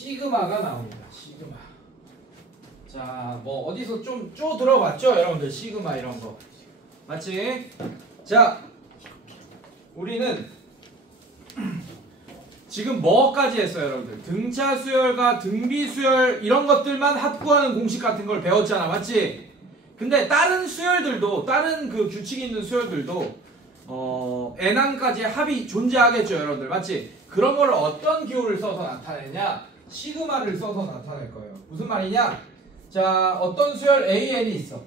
시그마가 나옵니다. 시그마. 자, 뭐 어디서 좀 들어봤죠, 여러분들? 시그마 이런 거. 맞지? 자, 우리는 지금 뭐까지 했어요, 여러분들? 등차 수열과 등비 수열 이런 것들만 합구하는 공식 같은 걸 배웠잖아, 맞지? 근데 다른 수열들도, 다른 그 규칙이 있는 수열들도 n항까지 합이 존재하겠죠, 여러분들, 맞지? 그런 걸 어떤 기호를 써서 나타내냐? 시그마를 써서 나타낼 거예요. 무슨 말이냐? 자, 어떤 수열 AN이 있어.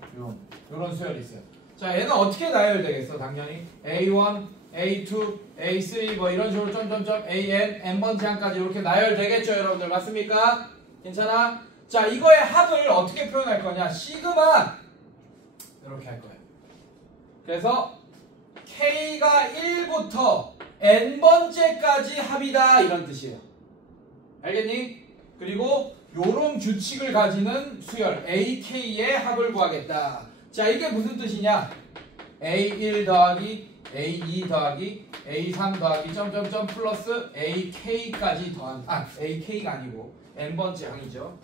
이런 수열이 있어요. 자, 얘는 어떻게 나열되겠어? 당연히 A1, A2, A3 뭐 이런 식으로 점점점 AN, n번째 항까지 이렇게 나열되겠죠, 여러분들. 맞습니까? 괜찮아? 자, 이거의 합을 어떻게 표현할 거냐? 시그마 이렇게 할 거예요. 그래서 K가 1부터 n번째까지 합이다 이런 뜻이에요. 알겠니? 그리고 요런 규칙을 가지는 수열 AK의 합을 구하겠다. 자, 이게 무슨 뜻이냐? A1 더하기 A2 더하기 A3 더하기 점점점 플러스 AK까지 더한 AK가 아니고 n번째 항이죠.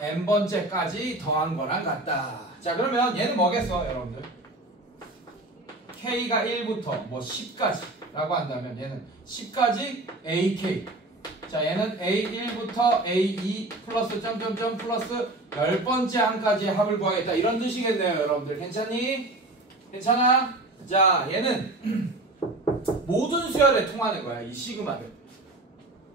n번째까지 더한 거랑 같다. 자, 그러면 얘는 뭐겠어, 여러분들? K가 1부터 뭐 10까지 라고 한다면 얘는 10까지 AK. 자, 얘는 A1부터 A2 플러스 점점점 플러스 10번째 항까지 합을 구하겠다. 이런 뜻이겠네요, 여러분들. 괜찮니? 괜찮아? 자, 얘는 모든 수열에 통하는 거야. 이 시그마를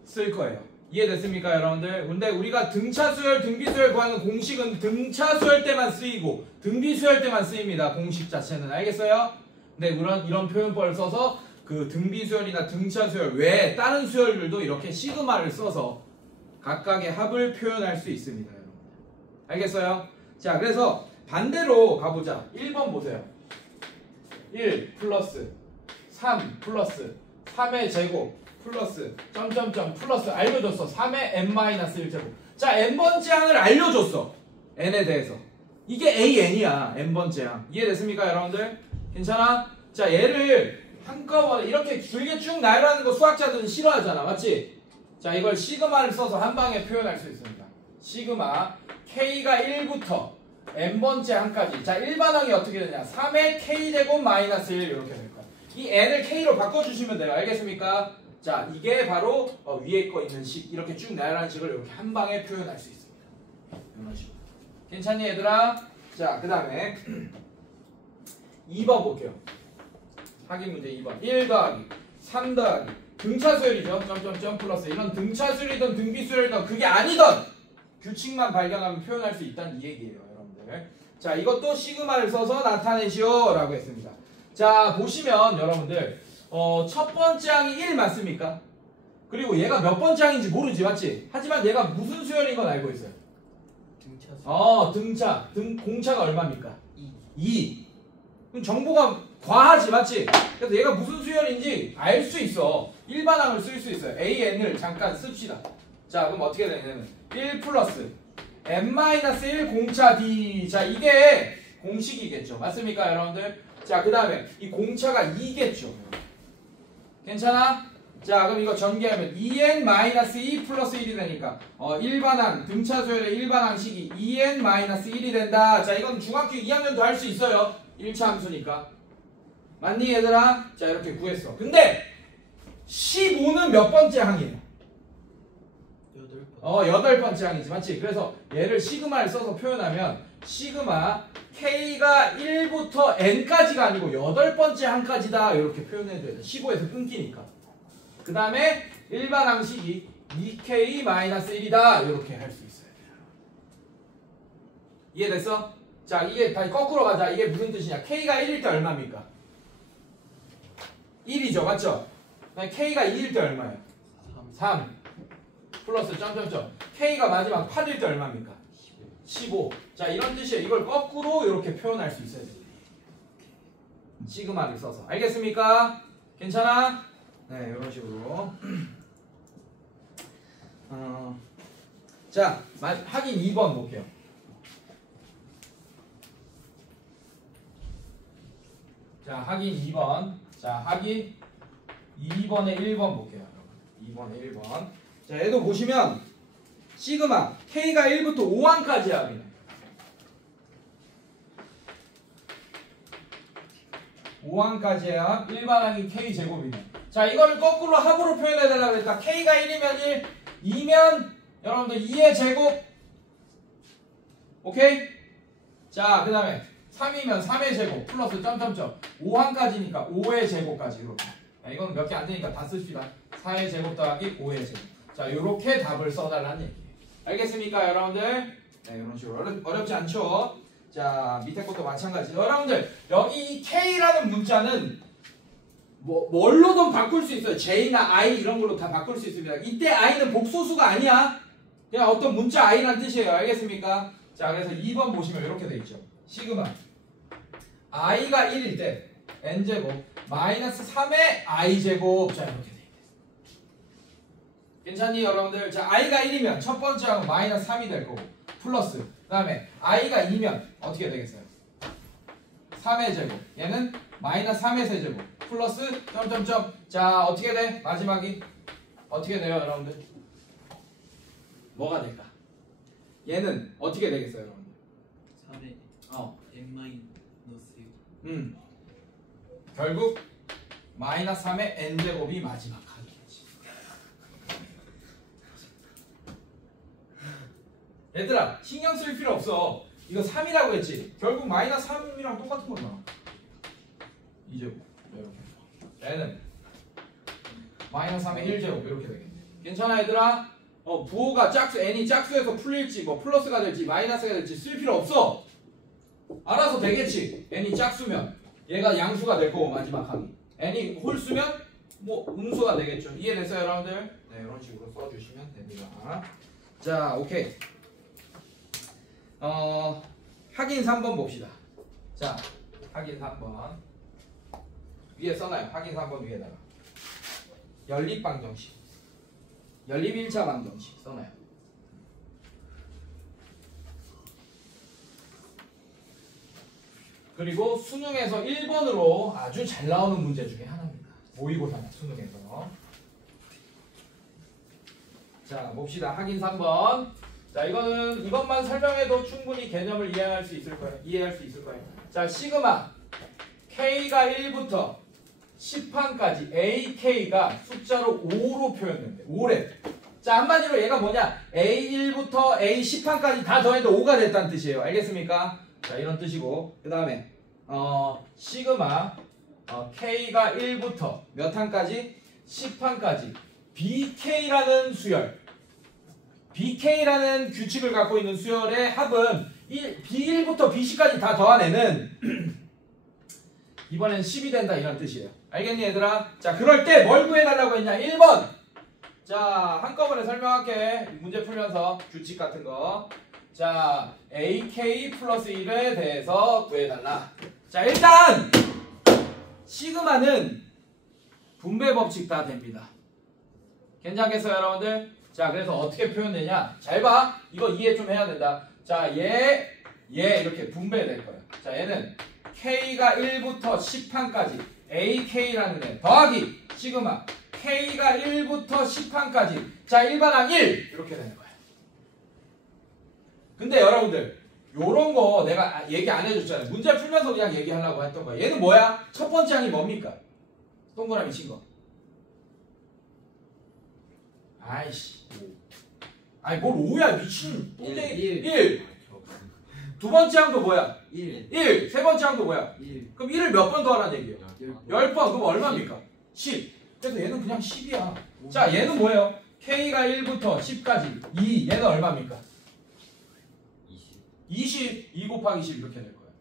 쓸 거예요. 이해됐습니까, 여러분들? 근데 우리가 등차 수열, 등비 수열 구하는 공식은 등차 수열 때만 쓰이고 등비 수열 때만 쓰입니다. 공식 자체는. 알겠어요? 근데 이런 표현법을 써서 그 등비 수열이나 등차 수열 외에 다른 수열들도 이렇게 시그마를 써서 각각의 합을 표현할 수 있습니다, 여러분. 알겠어요? 자, 그래서 반대로 가보자. 1번 보세요. 1 플러스 3 플러스 3의 제곱 플러스 점점점 플러스 알려줬어. 3의 n-1제곱. 자, n번째 항을 알려줬어. n에 대해서. 이게 an이야. n번째 항. 이해됐습니까, 여러분들? 괜찮아? 자, 얘를 한꺼번에 이렇게 줄게 쭉 나열하는 거 수학자들은 싫어하잖아. 맞지? 자, 이걸 시그마를 써서 한 방에 표현할 수 있습니다. 시그마 K가 1부터 n번째 항까지. 자, 일반항이 어떻게 되냐? 3의 K제곱 마이너스 1 이렇게 될 거야. 이 n을 K로 바꿔주시면 돼요. 알겠습니까? 자, 이게 바로 위에 거 있는 식, 이렇게 쭉 나열하는 식을 이렇게 한 방에 표현할 수 있습니다. 이런 식으로. 괜찮니, 얘들아? 자, 그 다음에 2번 볼게요. 확인 문제 2번. 1 더하기 3 더하기 등차 수열이죠. 점점점 플러스 이런 등차 수열이든 등비 수열이든 그게 아니던 규칙만 발견하면 표현할 수 있다는 이 얘기예요, 여러분들. 자, 이것도 시그마를 써서 나타내시오 라고 했습니다. 자, 보시면 여러분들 첫 번째 항이 1 맞습니까? 그리고 얘가 몇 번째 항인지 모르지, 맞지? 하지만 얘가 무슨 수열인 건 알고 있어요. 등차 수열. 공차가 얼마입니까? 2. 그럼 정보가 과하지, 맞지? 그래서 얘가 무슨 수열인지 알 수 있어. 일반항을 쓸 수 있어요. AN을 잠깐 씁시다. 자, 그럼 어떻게 되냐면 1 플러스 n-1 공차 D. 자, 이게 공식이겠죠. 맞습니까, 여러분들? 자, 그 다음에 이 공차가 2겠죠. 괜찮아? 자, 그럼 이거 전개하면 2n-2 플러스 1이 되니까 일반항, 등차 수열의 일반항식이 2n-1이 된다. 자, 이건 중학교 2학년도 할 수 있어요. 1차 함수니까. 맞니, 얘들아? 자, 이렇게 구했어. 근데 15는 몇 번째 항이에요? 8번째 항이지, 맞지? 그래서 얘를 시그마를 써서 표현하면 시그마 K가 1부터 n까지가 아니고 8번째 항까지다 이렇게 표현해줘야 돼. 15에서 끊기니까. 그 다음에 일반 항식이 2K-1이다 이렇게 할 수 있어요. 이해됐어? 자, 이게 다시 거꾸로 가자. 이게 무슨 뜻이냐? K가 1일 때 얼마입니까? 1이죠, 맞죠? K가 2일 때 얼마예요? 3 플러스 점점점. K가 마지막 8일 때 얼마입니까? 15. 자, 이런 뜻이에요. 이걸 거꾸로 이렇게 표현할 수 있어야 돼요. 시그마를 써서. 알겠습니까? 괜찮아? 네, 이런 식으로. 자, 확인 2번 볼게요. 자, 확인 2번. 자, 확인 2번에 1번 볼게요. 2번. 2번에 1번. 자, 얘도 보시면 시그마 K가 1부터 5항까지 합니다. 5항까지의 합 일반항이 K제곱이네. 자, 이거를 거꾸로 합으로 표현해달라고 했다. K가 1이면 1, 2면 여러분들 2의 제곱. 오케이? 자, 그 다음에 3이면 3의 제곱 플러스 점점점 5항까지니까 5의 제곱까지 이렇게. 자, 이건 몇 개 안 되니까 다 씁시다. 4의 제곱 더하기 5의 제곱. 자, 이렇게 답을 써달라는 얘기예요. 알겠습니까, 여러분들? 네, 이런 식으로 어렵지 않죠? 자, 밑에 것도 마찬가지. 여러분들, 여기 이 K라는 문자는 뭘로든 바꿀 수 있어요. J나 I 이런 걸로 다 바꿀 수 있습니다. 이때 I는 복소수가 아니야. 그냥 어떤 문자 I란 뜻이에요. 알겠습니까? 자, 그래서 2번 보시면 이렇게 돼 있죠. 시그마 I가 1일 때 N제곱 마이너스 3의 I제곱. 자, 이렇게 돼 있어요. 괜찮니, 여러분들? 자, I가 1이면 첫 번째 항은 마이너스 3이 될 거고 플러스 그 다음에 I가 2면 어떻게 되겠어요? 3의 제곱. 얘는 마이너스 3의 세제곱 플러스 점점점. 자, 어떻게 돼? 마지막이 어떻게 돼요, 여러분들? 뭐가 될까? 얘는 어떻게 되겠어요, 여러분들? 3의 n-6. 결국 마이너스 3의 n제곱이 마지막 항이겠지. 얘들아, 신경 쓸 필요 없어. 이거 3이라고 했지? 결국 마이너스 3이랑 똑같은 거잖아. 이제곱 이렇게. 얘는 마이너스 3의 1제곱 이렇게 되겠네. 괜찮아, 얘들아? 부호가 짝수, n이 짝수에서 풀릴지 뭐 플러스가 될지 마이너스가 될지 쓸 필요 없어. 알아서 되겠지. n이 짝수면 얘가 양수가 될 거고 마지막 항이. n이 홀수면 뭐 음수가 되겠죠. 이해됐어요, 여러분들? 네, 이런 식으로 써주시면 됩니다. 자, 오케이. 확인 3번 봅시다. 자, 확인 3번 위에 써놔요. 확인 3번 위에다가 연립방정식, 연립 1차 방정식 써놔요. 그리고 수능에서 1번으로 아주 잘 나오는 문제 중에 하나입니다. 모의고사나 수능에서. 자, 봅시다. 확인 3번. 자, 이것만 설명해도 충분히 개념을 이해할 수 있을 거예요. 자, 시그마 K가 1부터 10항까지 AK가 숫자로 5로 표현된대. 5래. 자, 한마디로 얘가 뭐냐? A1부터 A10항까지 다 더해도 5가 됐다는 뜻이에요. 알겠습니까? 자, 이런 뜻이고, 그 다음에 시그마 K가 1부터 몇 항까지? 10항까지 BK라는 수열, BK라는 규칙을 갖고 있는 수열의 합은 B1부터 B10까지 다 더한 애는 이번엔 10이 된다, 이런 뜻이에요. 알겠니, 얘들아? 자, 그럴 때 뭘 구해달라고 했냐? 1번. 자, 한꺼번에 설명할게. 문제 풀면서 규칙 같은 거. 자, AK 플러스 1에 대해서 구해달라. 자, 일단 시그마는 분배 법칙 다 됩니다. 괜찮겠어요, 여러분들? 자, 그래서 어떻게 표현되냐? 잘 봐. 이거 이해 좀 해야 된다. 자, 얘 이렇게 분배될 거야. 자, 얘는 K가 1부터 10항까지 AK라는 애 더하기 시그마 K가 1부터 10항까지. 자, 일반항 1 이렇게 되는 거야. 근데 여러분들 요런 거 내가 얘기 안 해줬잖아요. 문제 풀면서 그냥 얘기하려고 했던 거야. 얘는 뭐야? 첫 번째 항이 뭡니까? 동그라미 친 거. 아이씨. 아니 뭘 5야 미친. 1. 두 번째 항도 뭐야? 1. 세 번째 항도 뭐야? 1. 그럼 1을 몇 번 더하라는 얘기예요? 10번. 그럼 얼마입니까? 10. 그래서 얘는 그냥 10이야. 자, 얘는 뭐예요? K가 1부터 10까지 2. 얘는 얼마입니까? 20. 2 곱하기 10 이렇게 될 거예요.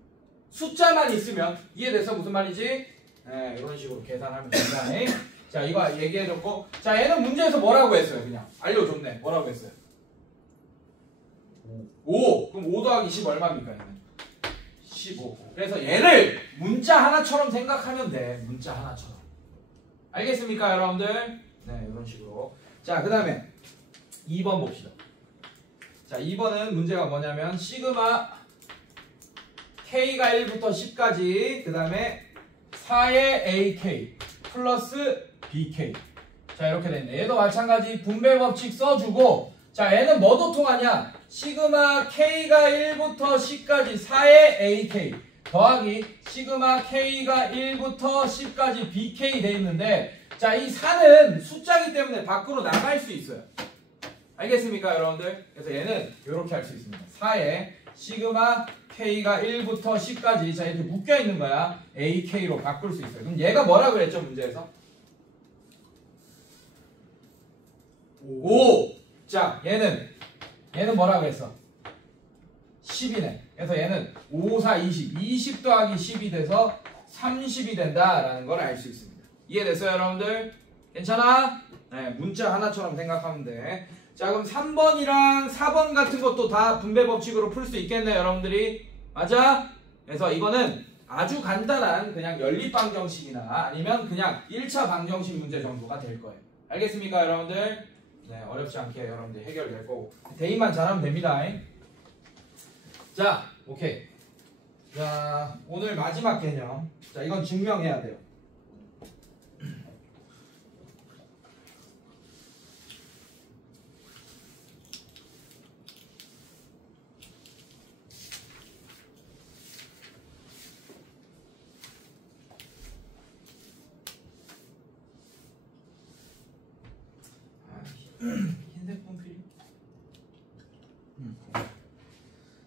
숫자만 있으면 이해됐어? 무슨 말이지? 네, 이런 식으로 계산하면 된다. 자, 이거 얘기해줬고. 자, 얘는 문제에서 뭐라고 했어요? 그냥 알려줬네. 뭐라고 했어요? 5. 그럼 5 더하기 10 얼마입니까? 얘는 15. 그래서 얘를 문자 하나처럼 생각하면 돼. 문자 하나처럼. 알겠습니까, 여러분들? 네, 이런 식으로. 자, 그 다음에 2번 봅시다. 자, 2번은 문제가 뭐냐면 시그마 K가 1부터 10까지 그 다음에 4의 AK 플러스 BK. 자 이렇게 되네. 얘도 마찬가지 분배 법칙 써주고 자 얘는 뭐도 통하냐? 시그마 K가 1부터 C까지 4의 AK 더하기 시그마 K가 1부터 C까지 BK 돼 있는데 자 이 4는 숫자기 때문에 밖으로 나갈 수 있어요. 알겠습니까 여러분들? 그래서 얘는 이렇게 할 수 있습니다. 4의 시그마 K가 1부터 C까지 자 이렇게 묶여 있는 거야. AK로 바꿀 수 있어요. 그럼 얘가 뭐라 그랬죠 문제에서? 5. 자 얘는 뭐라 그랬어? 10이네. 그래서 얘는 5, 4, 20. 20 더하기 10이 돼서 30이 된다라는 걸 알 수 있습니다. 이해됐어요 여러분들? 괜찮아? 네, 문자 하나처럼 생각하면 돼. 자 그럼 3번이랑 4번 같은 것도 다 분배 법칙으로 풀 수 있겠네요 여러분들이. 맞아? 그래서 이거는 아주 간단한 그냥 연립방정식이나 아니면 그냥 1차 방정식 문제 정도가 될 거예요. 알겠습니까 여러분들? 네, 어렵지 않게 여러분들 해결될 거고 대입만 잘하면 됩니다. 자 오케이. 자 오늘 마지막 개념. 자 이건 증명해야 돼요. 흰색 폰필이?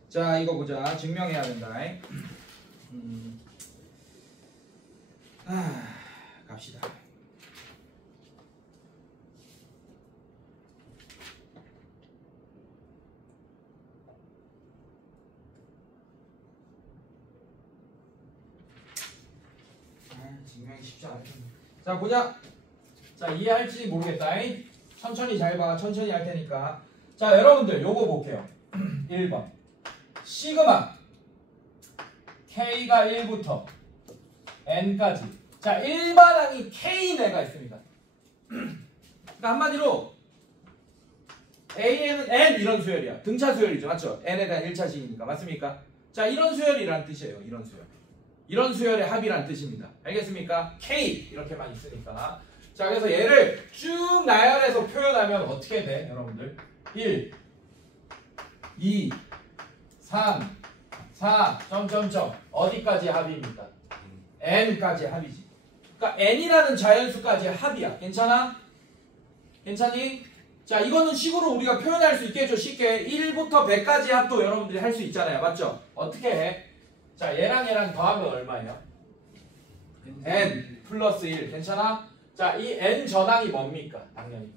자 이거 보자. 증명해야 된다. 갑시다. 증명이 쉽지 않네. 자 보자. 자 이해할지 모르겠다. 천천히 잘 봐. 천천히 할 테니까. 자 여러분들 요거 볼게요. 1번 시그마 K가 1부터 N까지. 자 일반항이 K네가 있습니다. 그러니까 한마디로 A에는 N 이런 수열이야. 등차 수열이죠. 맞죠? N에 대한 1차식이니까. 맞습니까? 자 이런 수열이란 뜻이에요. 이런 수열. 이런 수열의 합이란 뜻입니다. 알겠습니까? K 이렇게만 있으니까. 자 그래서 얘를 쭉 나열해서 표현하면 어떻게 돼 여러분들? 1 2 3 4 점점점 어디까지 합입니까? N까지 합이지. 그러니까 N이라는 자연수까지 합이야. 괜찮아? 괜찮니? 자 이거는 식으로 우리가 표현할 수 있겠죠. 쉽게 1부터 100까지 합도 여러분들이 할 수 있잖아요. 맞죠? 어떻게 해? 자 얘랑 더하면 얼마예요? N 플러스 1. 괜찮아? 자, 이 n 전항이 뭡니까? 당연히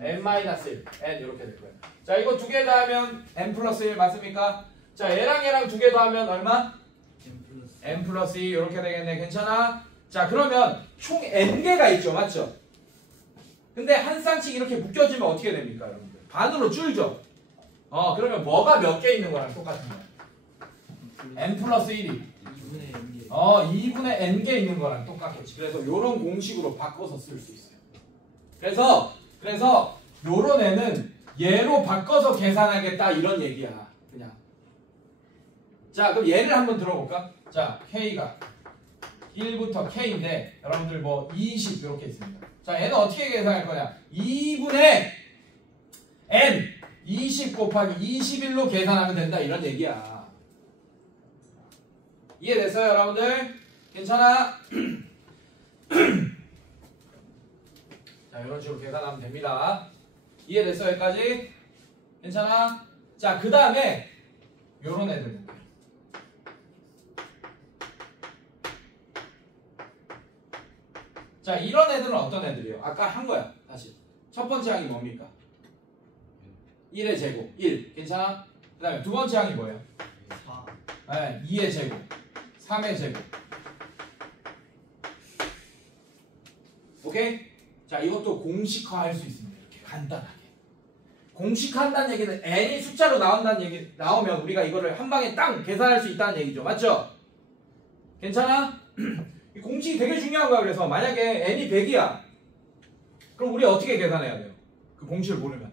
n-1, n 이렇게 될 거예요. 자, 이거 두 개 더하면 n 플러스 1 맞습니까? 자, 얘랑 두 개 더하면 얼마? n 플러스 2 이렇게 되겠네. 괜찮아? 자, 그러면 총 n개가 있죠. 맞죠? 근데 한 쌍씩 이렇게 묶여지면 어떻게 됩니까, 여러분들? 반으로 줄죠? 그러면 뭐가 몇 개 있는 거랑 똑같은 거야? n 플러스 1이 2분의 n개 있는 거랑 똑같겠지. 그래서 요런 공식으로 바꿔서 쓸 수 있어요. 그래서 요런 애는 얘로 바꿔서 계산하겠다 이런 얘기야. 그냥. 자 그럼 얘를 한번 들어볼까? 자 K가 1부터 K인데 여러분들 뭐 20 이렇게 있습니다. 자 얘는 어떻게 계산할 거냐? 2분의 n 20 곱하기 21로 계산하면 된다 이런 얘기야. 이해됐어요 여러분들? 괜찮아? 자 이런 식으로 계산하면 됩니다. 이해됐어요 여기까지? 괜찮아? 자 그 다음에 요런 애들은 자 이런 애들은 어떤 애들이에요? 아까 한 거야. 다시 첫 번째 항이 뭡니까? 1의 제곱 1 괜찮아? 그 다음에 두 번째 항이 뭐예요? 4 네, 2의 제곱 3의 제곱. 오케이? 자 이것도 공식화할 수 있습니다. 이렇게 간단하게. 공식화한다는 얘기는 n이 숫자로 나오면 우리가 이거를 한 방에 딱 계산할 수 있다는 얘기죠. 맞죠? 괜찮아? 이 공식이 되게 중요한 거야. 그래서 만약에 n이 100이야. 그럼 우리 어떻게 계산해야 돼요? 그 공식을 모르면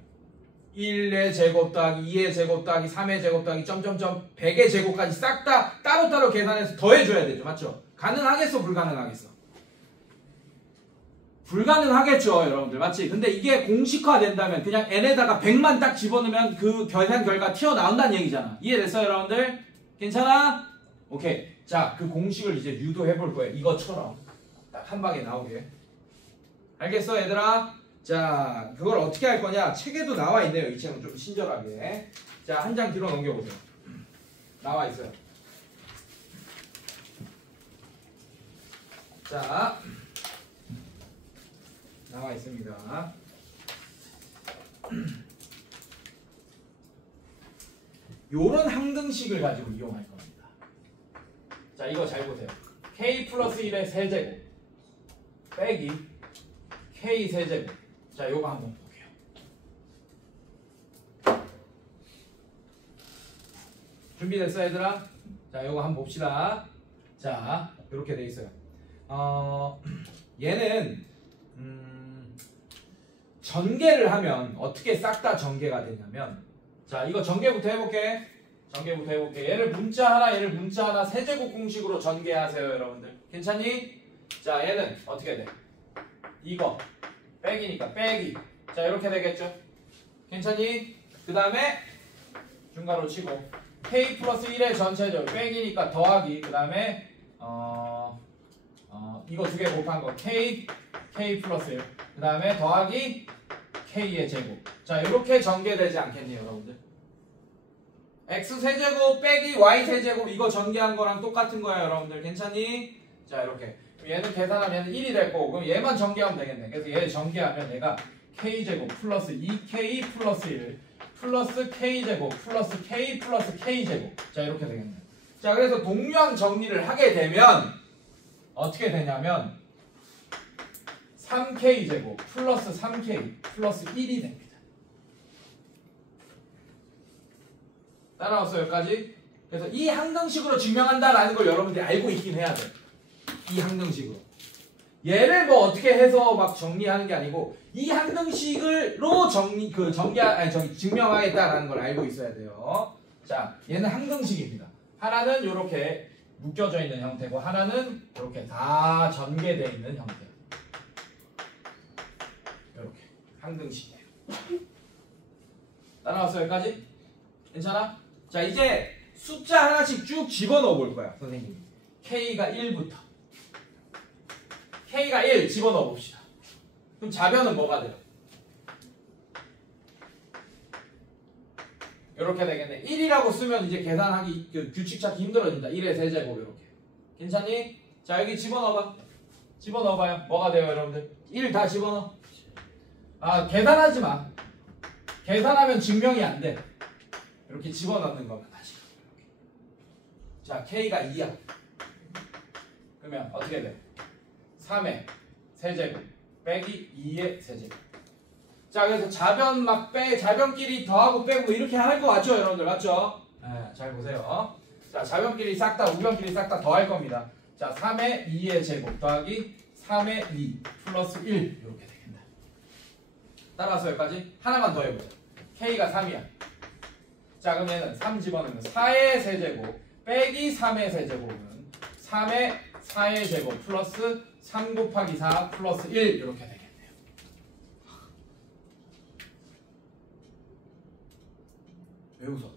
1의 제곱 더하기 2의 제곱 더하기 3의 제곱 더하기 점점점 100의 제곱까지 싹 다 따로따로 계산해서 더해줘야 되죠. 맞죠? 가능하겠어? 불가능하겠어? 불가능하겠죠, 여러분들. 맞지? 근데 이게 공식화 된다면 그냥 n에다가 100만 딱 집어넣으면 그 계산 결과 튀어나온다는 얘기잖아. 이해됐어요, 여러분들? 괜찮아? 오케이. 자, 그 공식을 이제 유도해 볼 거예요. 이것처럼 딱 한 방에 나오게. 알겠어, 얘들아? 자, 그걸 어떻게 할 거냐? 책에도 나와 있네요. 이 책은 좀 친절하게. 자, 한 장 뒤로 넘겨보세요. 나와 있어요. 자, 나와 있습니다. 요런 항등식을 가지고 이용할 겁니다. 자, 이거 잘 보세요. k 플러스 1의 세제곱 빼기 k 세제곱. 자, 요거 한번 볼게요. 준비됐어, 얘들아? 자, 요거 한번 봅시다. 자, 이렇게 돼 있어요. 얘는 전개를 하면 어떻게 싹 다 전개가 되냐면, 자, 이거 전개부터 해볼게. 얘를 문자 하나 세제곱 공식으로 전개하세요, 여러분들. 괜찮니? 자, 얘는 어떻게 돼? 이거 빼기니까 빼기. 자, 이렇게 되겠죠? 괜찮니? 그 다음에 중괄호 치고 k 플러스 1의 전체적 빼기니까 더하기. 그 다음에 이거 두 개 곱한 거 k 플러스 1. 그 다음에 더하기 k의 제곱. 자, 이렇게 전개되지 않겠니, 여러분들? x 세제곱 빼기 y 세제곱 이거 전개한 거랑 똑같은 거야, 여러분들. 괜찮니? 자, 이렇게. 얘는 계산하면 얘는 1이 될 거고, 그럼 얘만 전개하면 되겠네. 그래서 얘 전개하면 얘가 k제곱 플러스 2k 플러스 1 플러스 k제곱 플러스 k 플러스 k제곱. 자, 이렇게 되겠네. 자, 그래서 동류항 정리를 하게 되면 어떻게 되냐면 3k제곱 플러스 3k 플러스 1이 됩니다. 따라왔어요, 여기까지? 그래서 이 항등식으로 증명한다라는 걸 여러분들이 알고 있긴 해야 돼. 이 항등식으로. 얘를 뭐 어떻게 해서 막 정리하는 게 아니고 이 항등식으로 증명하겠다라는 걸 알고 있어야 돼요. 자, 얘는 항등식입니다. 하나는 이렇게 묶여져 있는 형태고 하나는 이렇게 다 전개되어 있는 형태. 이렇게 항등식이에요. 따라왔어요, 여기까지? 괜찮아? 자, 이제 숫자 하나씩 쭉 집어넣어 볼 거야, 선생님이. k가 1부터. k가 1 집어넣어 봅시다. 그럼 좌변은 뭐가 돼요? 이렇게 되겠네. 1이라고 쓰면 이제 계산하기, 규칙 찾기 힘들어진다. 1의 세제곱 이렇게. 괜찮니? 자, 여기 집어넣어봐. 집어넣어봐요. 뭐가 돼요, 여러분들? 1 다 집어넣어. 아, 계산하지 마. 계산하면 증명이 안 돼. 이렇게 집어넣는 거면 다시. 자, k가 2야. 그러면 어떻게 돼? 3의 세제곱 빼기 2의 세제곱. 자, 그래서 좌변 좌변끼리 더하고 빼고 이렇게 할 거 맞죠, 여러분들? 맞죠? 네, 잘 보세요. 자, 좌변끼리 싹 다, 우변끼리 싹 다 더할 겁니다. 자, 3의 2의 제곱 더하기 3의 2 플러스 1 이렇게 되겠네. 따라서 여기까지 하나만 더 해보자. k가 3이야. 자, 그럼 얘는 3 집어넣으면 4의 세제곱 빼기 3의 세제곱은 3의 4의 제곱 플러스 3 곱하기 4 플러스 1 이렇게 되겠네요. 왜 웃어?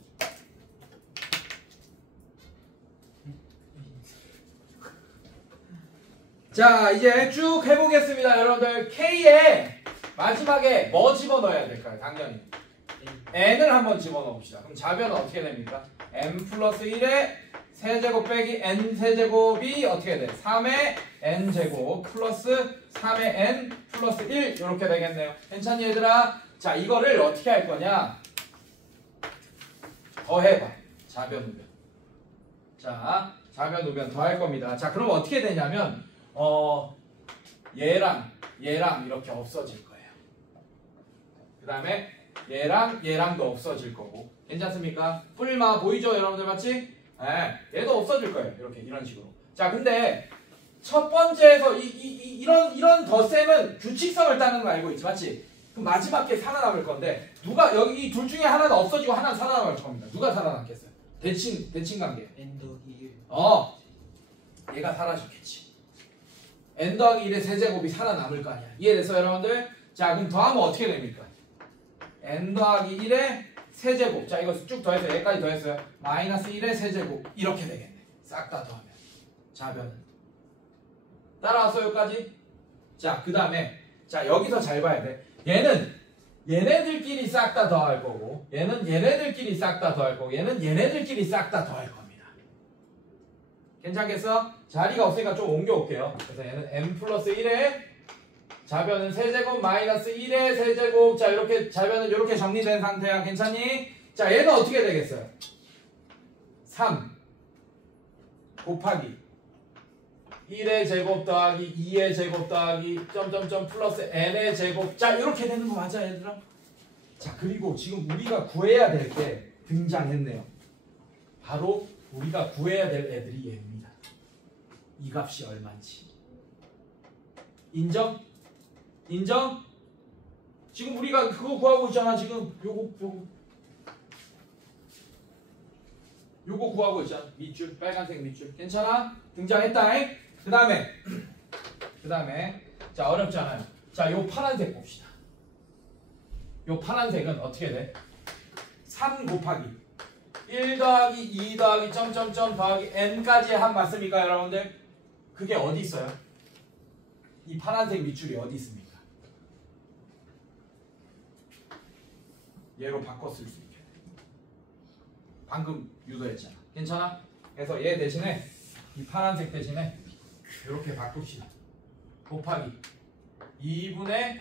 자, 이제 쭉 해보겠습니다, 여러분들. k에 마지막에 뭐 집어넣어야 될까요? 당연히 n을 한번 집어넣읍시다. 그럼 좌변은 어떻게 됩니까? n 플러스 1의 세제곱 빼기 n 세제곱이 어떻게 돼? 3의 n제곱 플러스 3의 n 플러스 1 이렇게 되겠네요. 괜찮니, 얘들아? 자, 이거를 어떻게 할 거냐? 더해봐. 좌변 우변. 자, 좌변 우변 더할 겁니다. 자, 그럼 어떻게 되냐면 얘랑 이렇게 없어질 거예요. 그 다음에 얘랑도 없어질 거고. 괜찮습니까? 뿔마 보이죠, 여러분들? 맞지? 네, 얘도 없어질 거예요. 이렇게 이런 식으로. 자, 근데 첫 번째에서 이런 덧셈은 규칙성을 따는 거 알고 있지, 맞지? 그럼 마지막 게 살아남을 건데 누가 여기 이 둘 중에 하나는 없어지고 하나는 살아남을 겁니다. 누가 살아남겠어요? 대칭 관계. n 더하기 1. 얘가 사라졌겠지. n 더하기 1의 세제곱이 살아남을 거 아니야. 이해됐어요 여러분들? 자 그럼 더하면 어떻게 됩니까? n 더하기 1의 세제곱. 자 이거 쭉 더했어요. 여기까지 더했어요. 마이너스 1의 세제곱 이렇게 되겠네. 싹 다 더하면 자변은 따라왔어요 여기까지? 자 그 다음에 자 여기서 잘 봐야 돼. 얘는 얘네들끼리 싹 다 더할 거고 얘는 얘네들끼리 싹 다 더할 거고 얘는 얘네들끼리 싹 다 더할 겁니다. 괜찮겠어? 자리가 없으니까 좀 옮겨올게요. 그래서 얘는 n 플러스 1의 자변은 세제곱 마이너스 1의 세제곱. 자 이렇게 자변은 이렇게 정리된 상태야. 괜찮니? 자 얘는 어떻게 되겠어요? 3 곱하기 1의 제곱 더하기 2의 제곱 더하기 점점점 플러스 n의 제곱. 자 이렇게 되는 거 맞아 얘들아? 자 그리고 지금 우리가 구해야 될 게 등장했네요. 바로 우리가 구해야 될 애들이 얘입니다. 이 값이 얼마인지. 인정? 인정? 지금 우리가 그거 구하고 있잖아. 지금 요거 구하고 있잖아. 밑줄 빨간색 밑줄. 괜찮아? 등장했다. 그 다음에 자 어렵지 않아요. 자 요 파란색 봅시다. 요 파란색은 어떻게 돼? 3 곱하기 1 더하기 2 더하기 점점점 더하기 n까지의 합 맞습니까 여러분들? 그게 어디 있어요? 이 파란색 밑줄이 어디 있습니까? 얘로 바꿔 쓸 수 있게. 방금 유도했잖아. 괜찮아? 그래서 얘 대신에 이 파란색 대신에 이렇게 바꿉시다. 곱하기 2분의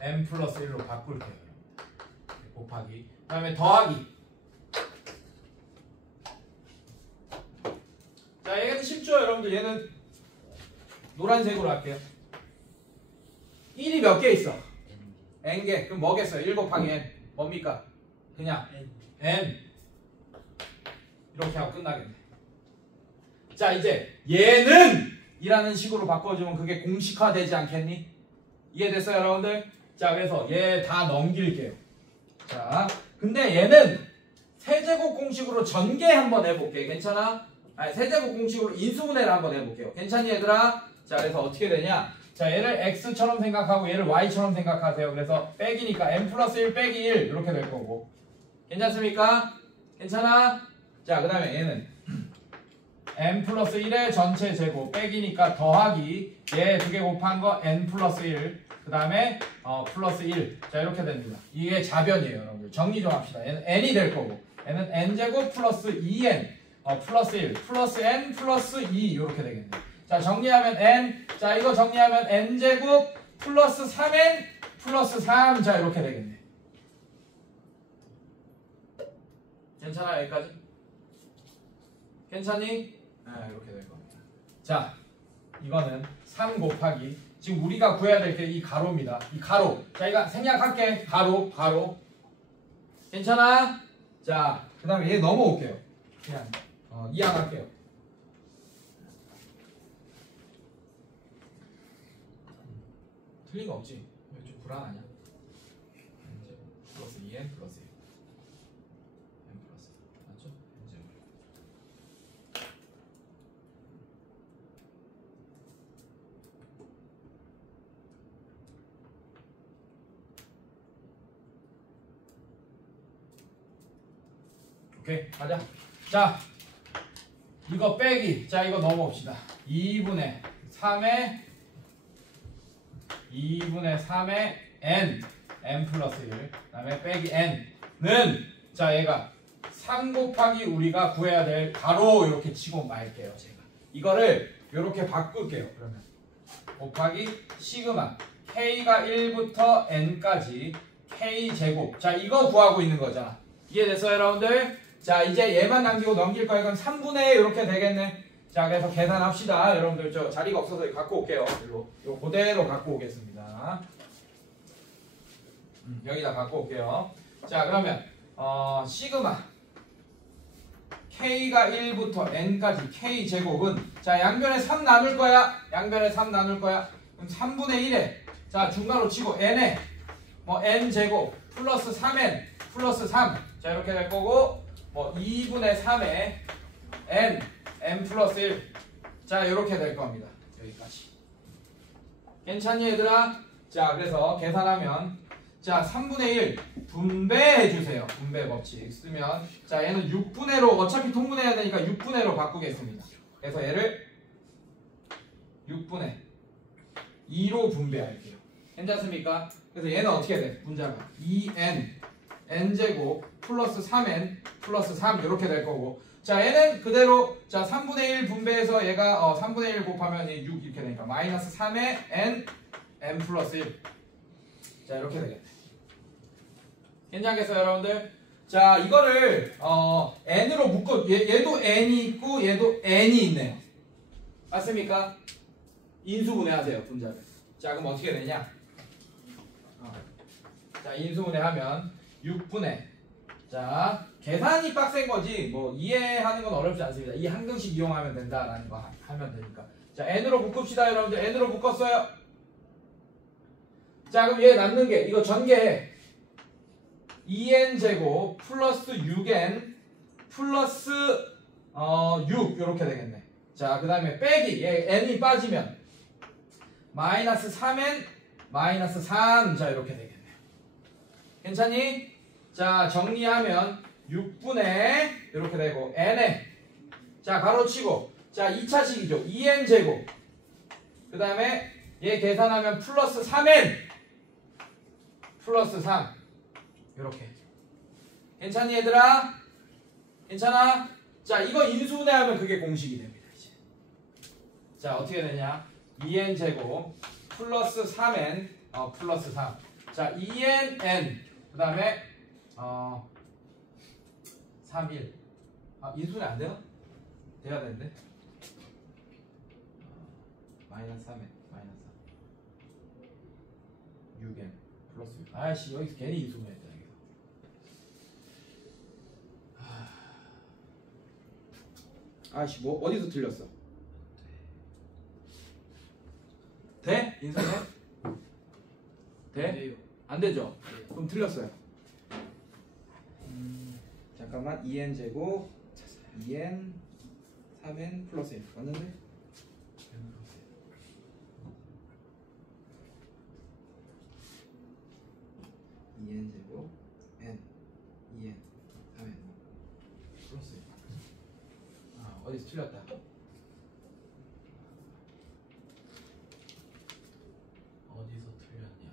n 플러스 1로 바꿀게요. 곱하기 그 다음에 더하기. 자 얘는 쉽죠 여러분들. 얘는 노란색으로 할게요. 1이 몇 개 있어? n개. 그럼 뭐겠어요? 1 곱하기 n 뭡니까? 그냥 n 이렇게 하고 끝나겠네. 자 이제 얘는 이라는 식으로 바꿔주면 그게 공식화되지 않겠니? 이해됐어요 여러분들? 자 그래서 얘 다 넘길게요. 자 근데 얘는 세제곱 공식으로 전개 한번 해볼게. 괜찮아? 아니 세제곱 공식으로 인수분해를 한번 해볼게요. 괜찮니 얘들아? 자 그래서 어떻게 되냐? 자 얘를 x처럼 생각하고 얘를 y처럼 생각하세요. 그래서 빼기니까 n 플러스 1 빼기 1 이렇게 될 거고. 괜찮습니까? 괜찮아? 자 그 다음에 얘는 n 플러스 1의 전체 제곱 빼기니까 더하기 얘 두 개 곱한 거 n 플러스 1 그 다음에 플러스 1. 자 이렇게 됩니다. 이게 자변이에요 여러분들. 정리 좀 합시다. 얘는 n이 될 거고 얘는 n제곱 플러스 2n 플러스 1 플러스 n 플러스 2 이렇게 되겠네. 자 정리하면 n. 자 이거 정리하면 n제곱 플러스 3n 플러스 3. 자 이렇게 되겠네. 괜찮아 여기까지? 괜찮니? 이렇게 될 겁니다. 자 이거는 3 곱하기 지금 우리가 구해야 될 게 이 가로입니다. 이 가로. 자 이거 생략할게. 가로 괜찮아? 자 그 다음에 얘 넘어올게요. 그냥 이항할게요. 틀린 거 없지? 좀 불안하냐? 플러스 2n 플러스 1 n 플러스 맞죠? 오케이 가자. 자 이거 빼기. 자 이거 넘어옵시다. 2분의 3의 n 플러스 1 그 다음에 빼기 n는 자 얘가 3 곱하기 우리가 구해야 될 가로 이렇게 치고 말게요. 제가 이거를 이렇게 바꿀게요. 그러면 곱하기 시그마 k가 1부터 n까지 k제곱. 자 이거 구하고 있는 거잖아. 이해됐어요 여러분들? 자 이제 얘만 남기고 넘길 거예요. 그럼 3분의 1 이렇게 되겠네. 자 그래서 계산합시다. 여러분들 저 자리가 없어서 갖고 올게요. 일로 요 그대로 갖고 오겠습니다. 여기다 갖고 올게요. 자 그러면 시그마 k가 1부터 n까지 k제곱은 자 양변에 3 나눌 거야. 양변에 3 나눌 거야. 그럼 3분의 1에 자 중괄호 치고 n에 n제곱 플러스 3n 플러스 3 자 이렇게 될 거고 2분의 3에 n 플러스 1 자 이렇게 될 겁니다. 여기까지. 괜찮니 얘들아? 자 그래서 계산하면 자 3분의 1 분배해주세요. 분배 법칙 쓰면 자 얘는 6분의 로 어차피 통분해야 되니까 6분의 로 바꾸겠습니다. 그래서 얘를 6분의 2로 분배할게요. 괜찮습니까? 그래서 얘는 어떻게 돼? 분자가 2n n제곱 플러스 3n 플러스 3 이렇게 될 거고 자 얘는 그대로 자 3분의 1 분배해서 얘가 3분의 1 곱하면 6 이렇게 되니까 마이너스 3의 n 플러스 1 자 이렇게 되겠네. 괜찮겠어요 여러분들? 자 이거를 n으로 묶어 얘도 n이 있고 얘도 n이 있네요. 맞습니까? 인수분해하세요 분자를. 자 그럼 어떻게 되냐? 자 인수분해하면 6분의 자 계산이 빡센 거지 뭐 이해하는 건 어렵지 않습니다. 이 항등식 이용하면 된다라는 거 하면 되니까. 자 n으로 묶읍시다 여러분들. n으로 묶었어요. 자 그럼 얘 남는 게 이거 전개해. 2n 제곱 플러스 6n 플러스 6 이렇게 되겠네. 자 그 다음에 빼기 얘 n이 빠지면 마이너스 3n 마이너스 3 자 이렇게 되겠네요. 괜찮니? 자 정리하면 6분의 이렇게 되고 n에 자 가로치고 자 2차식이죠. 2n 제곱 그 다음에 얘 계산하면 플러스 3n 플러스 3 이렇게. 괜찮니 얘들아? 괜찮아? 자 이거 인수분해하면 그게 공식이 됩니다. 이제. 자 어떻게 되냐? 2n 제곱 플러스 3n 플러스 3 자 2n n 그 다음에 3, 1 인수분해 안 돼요? 돼야 되는데 마이너스 3n 마이너스 3 6n 플러스 6 아이씨 여기서 괜히 인수분해 했다 여기서. 아이씨 뭐 어디서 틀렸어? 돼? 인수분해? 돼? 돼요. 안 되죠? 그럼 틀렸어요. 잠깐만 2n 제곱 2n 3n 플러스 1 맞는데? n 제곱 n 2n 3n 플러스 1 어디서 틀렸다. 어디서 틀렸냐?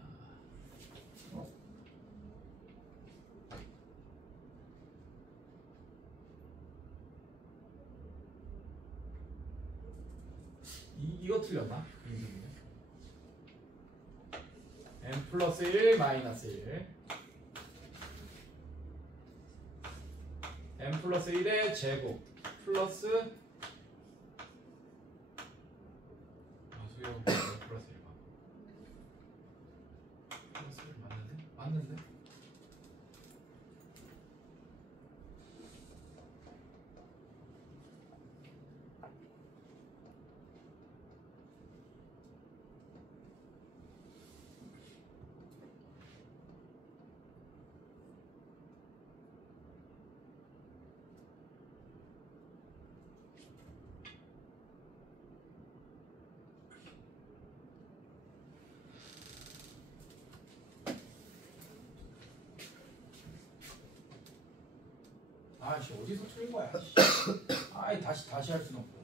이거 틀렸나? n 플러스 1 마이너스 1 n 플러스 1의 제곱 플러스 수영 플러스 1 플러스 1 맞는데? 맞는데? 아이씨 어디서 틀린 거야? 아이 다시 할 수는 없고.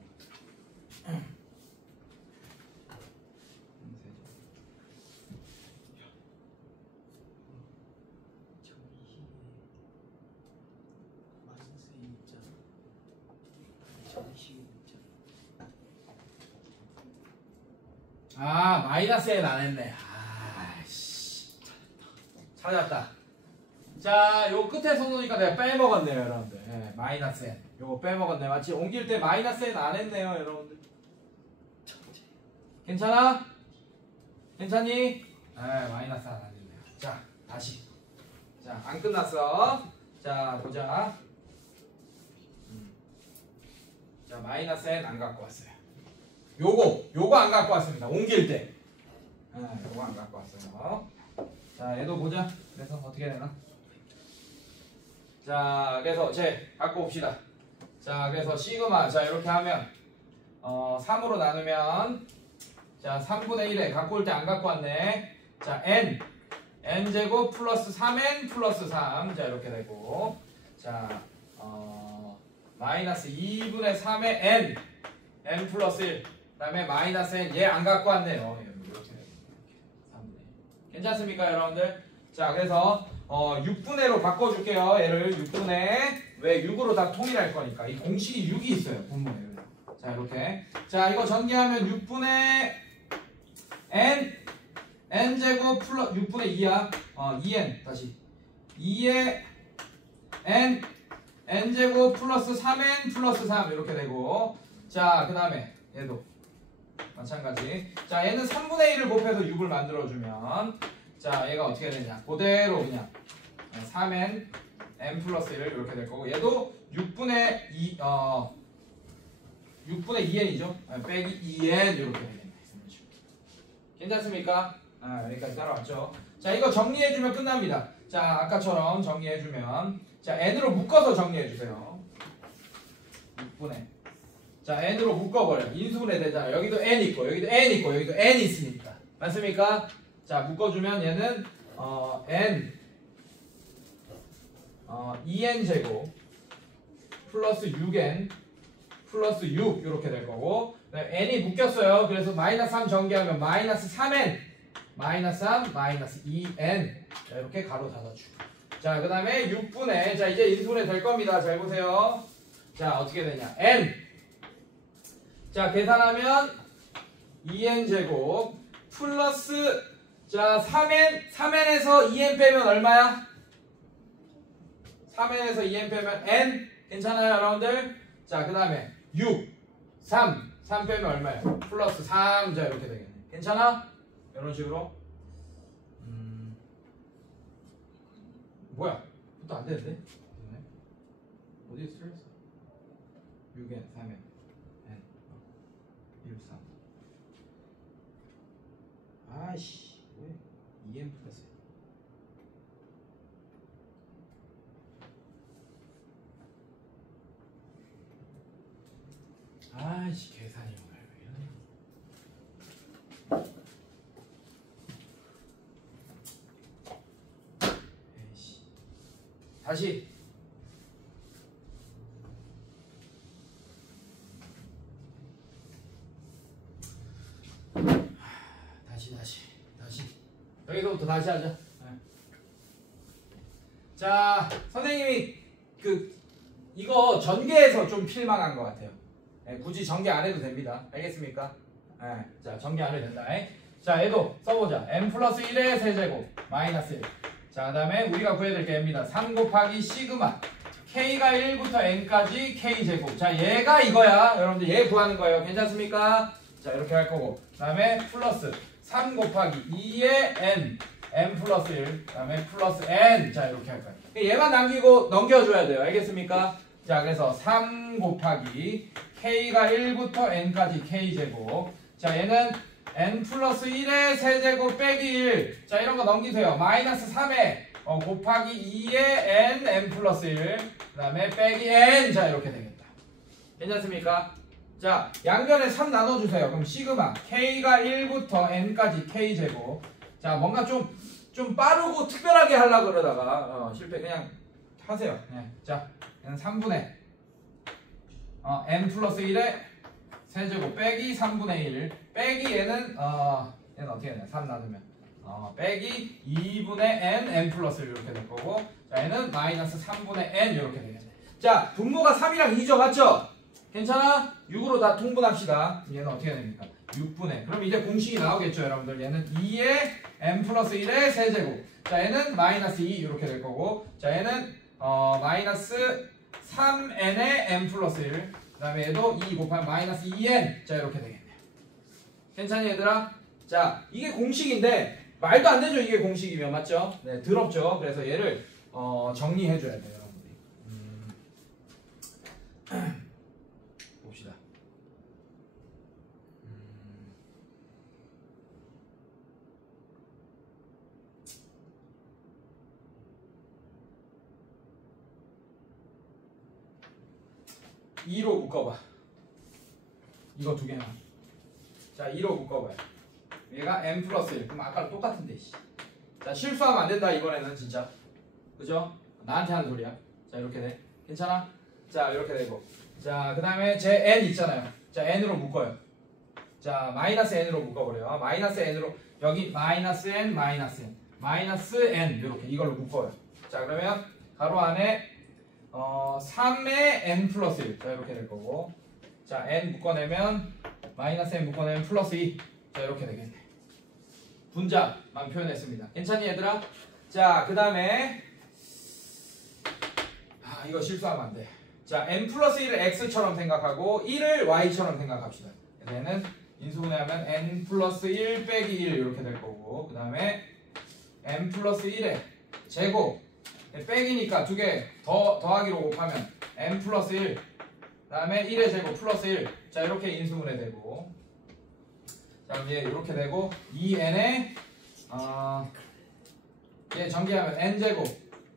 아 마이너스 n 안 했네. 아씨 찾았다. 자, 요 끝에 손놓으니까 내가 빼먹었네요, 여러분들. 예, 마이너스 n. 요거 빼먹었네. 마치 옮길 때 마이너스 n 안 했네요, 여러분들. 괜찮아? 괜찮니? 마이너스 안 했네요. 자, 다시. 자, 안 끝났어. 자, 보자. 자, 마이너스 n 안 갖고 왔어요. 요거 안 갖고 왔습니다. 옮길 때. 요거 안 갖고 왔어요. 자, 얘도 보자. 그래서 어떻게 되나? 자, 그래서 갖고 옵시다. 자, 그래서 시그마 자 이렇게 하면 3으로 나누면 자 3분의 1에 갖고 올 때 안 갖고 왔네. 자 n제곱 플러스 3n 플러스 3. 자 이렇게 되고 자 마이너스 2분의 3의 n 플러스 1. 그 다음에 마이너스 n 얘 안 갖고 왔네요. 이렇게 되고 3분의 1. 괜찮습니까 여러분들? 자 그래서 6분의로 바꿔줄게요. 얘를 6분의 왜 6으로 다 통일할 거니까 이 공식이 6이 있어요. 분모에. 자 이렇게 자 이거 전개하면 6분의 n제곱 플러스 6분의 2야 2n 다시 2의 n제곱 플러스 3n 플러스 3 이렇게 되고 자 그 다음에 얘도 마찬가지. 자 얘는 3분의 1을 곱해서 6을 만들어주면 자 얘가 어떻게 되냐 그대로 그냥 3n n 플러스 1 이렇게 될 거고 얘도 6분의 2n이죠. 빼기 2n 이렇게 되겠네. 괜찮습니까? 여기까지 따라왔죠. 자 이거 정리해주면 끝납니다. 자 아까처럼 정리해주면 자 n으로 묶어서 정리해주세요. 6분의 자 n으로 묶어버려. 인수분해 되잖아. 여기도 n 있고 여기도 n 있고 여기도 n 있으니까 맞습니까? 자 묶어주면 얘는 n 2n 제곱 플러스 6n 플러스 6 이렇게 될 거고 n이 묶였어요. 그래서 마이너스 3 전개하면 마이너스 3n 마이너스 3 마이너스 2n 자 이렇게 가로 닫아주고 자 그 다음에 6분의 자 이제 인수분해 될 겁니다. 잘 보세요. 자 어떻게 되냐 n 자 계산하면 2n 제곱 플러스 자 3n에서 2n 빼면 얼마야? 3n에서 2n 빼면 n 괜찮아요 여러분들? 자 그 다음에 6 3 빼면 얼마예요? 플러스 3 자 이렇게 되겠네. 괜찮아? 이런 식으로 뭐야 또 안 되는데? 어디에 틀렸어? 6n 3n n 1 3 아이씨 왜 2n 플러스 아이씨 계산이 오늘 왜 이러냐. 에이씨 다시 여기서부터 다시 하자. 네. 자 선생님이 이거 전개해서 좀 실망한 것 같아요. 네, 굳이 전개 안 해도 됩니다. 알겠습니까? 네, 자 전개 안 해도 된다. 자 얘도 써보자. n 플러스 1의 세제곱 마이너스 1. 자 그 다음에 우리가 구해야 될 게 n입니다. 3 곱하기 시그마 k가 1부터 n까지 k제곱. 자 얘가 이거야. 여러분들 얘 구하는 거예요. 괜찮습니까? 자 이렇게 할 거고 그 다음에 플러스 3 곱하기 2의 n 플러스 1 그 다음에 플러스 n 자 이렇게 할 거예요. 얘만 남기고 넘겨줘야 돼요. 알겠습니까? 자 그래서 3 곱하기 k가 1부터 n까지 k제곱 자 얘는 n 플러스 1의 세제곱 빼기 1 자 이런 거 넘기세요. 마이너스 3에 곱하기 2의 n 플러스 1 그 다음에 빼기 n 자 이렇게 되겠다. 괜찮습니까? 자 양변에 3 나눠주세요. 그럼 시그마 k가 1부터 n까지 k제곱 자 뭔가 좀 빠르고 특별하게 하려고 그러다가 실패 그냥 하세요. 네. 자 얘는 3분의 n 플러스 1의 세제곱 빼기 3분의 1 빼기 얘는 어떻게 되냐 3 나누면 빼기 2분의 n 플러스 1 이렇게 될 거고 자 얘는 마이너스 3분의 n 이렇게 되겠네. 자 분모가 3이랑 2죠 맞죠? 괜찮아? 6으로 다 통분합시다. 얘는 어떻게 됩니까? 6분의 그럼 이제 공식이 나오겠죠 여러분들. 얘는 2의 n 플러스 1의 세제곱 자 얘는 마이너스 2 이렇게 될 거고 자 얘는 마이너스 3n의 n 플러스 1 그 다음에 얘도 2 곱하면 마이너스 2n 자 이렇게 되겠네요. 괜찮니 얘들아? 자 이게 공식인데 말도 안 되죠. 이게 공식이면 맞죠? 네 더럽죠. 그래서 얘를 정리해 줘야 돼요 여러분들이. 봅시다. 2로 묶어봐. 이거 두 개만. 자 2로 묶어봐요. 얘가 n 플러스 1. 그럼 아까랑 똑같은데. 자, 실수하면 안 된다 이번에는 진짜. 그죠? 나한테 하는 소리야. 자, 이렇게 돼. 괜찮아? 자, 이렇게 되고. 자, 그 다음에 제 n 있잖아요. 자, n으로 묶어요. 자, 마이너스 n으로 묶어버려요. 마이너스 n으로 여기 마이너스 n 마이너스 n 이렇게 이걸로 묶어요. 자, 그러면 가로 안에 3의 n 플러스 1. 자, 이렇게 될 거고. 자, n 묶어내면 마이너스 n 묶어내면 플러스 2. 자, 이렇게 되겠네. 분자만 표현했습니다. 괜찮니 얘들아? 자, 그 다음에 이거 실수하면 안 돼. 자, n 플러스 1을 x처럼 생각하고 1을 y처럼 생각합시다. 그래서 얘는 인수분해하면 n 플러스 1 빼기 1 이렇게 될 거고, 그 다음에 n 플러스 1의 제곱 빼기니까 두 개 더하기로 곱하면 n 플러스 1, 그 다음에 1의 제곱 플러스 1. 자, 이렇게 인수분해 되고, 자, 이제 이렇게 되고 2n에 얘 전개하면 n제곱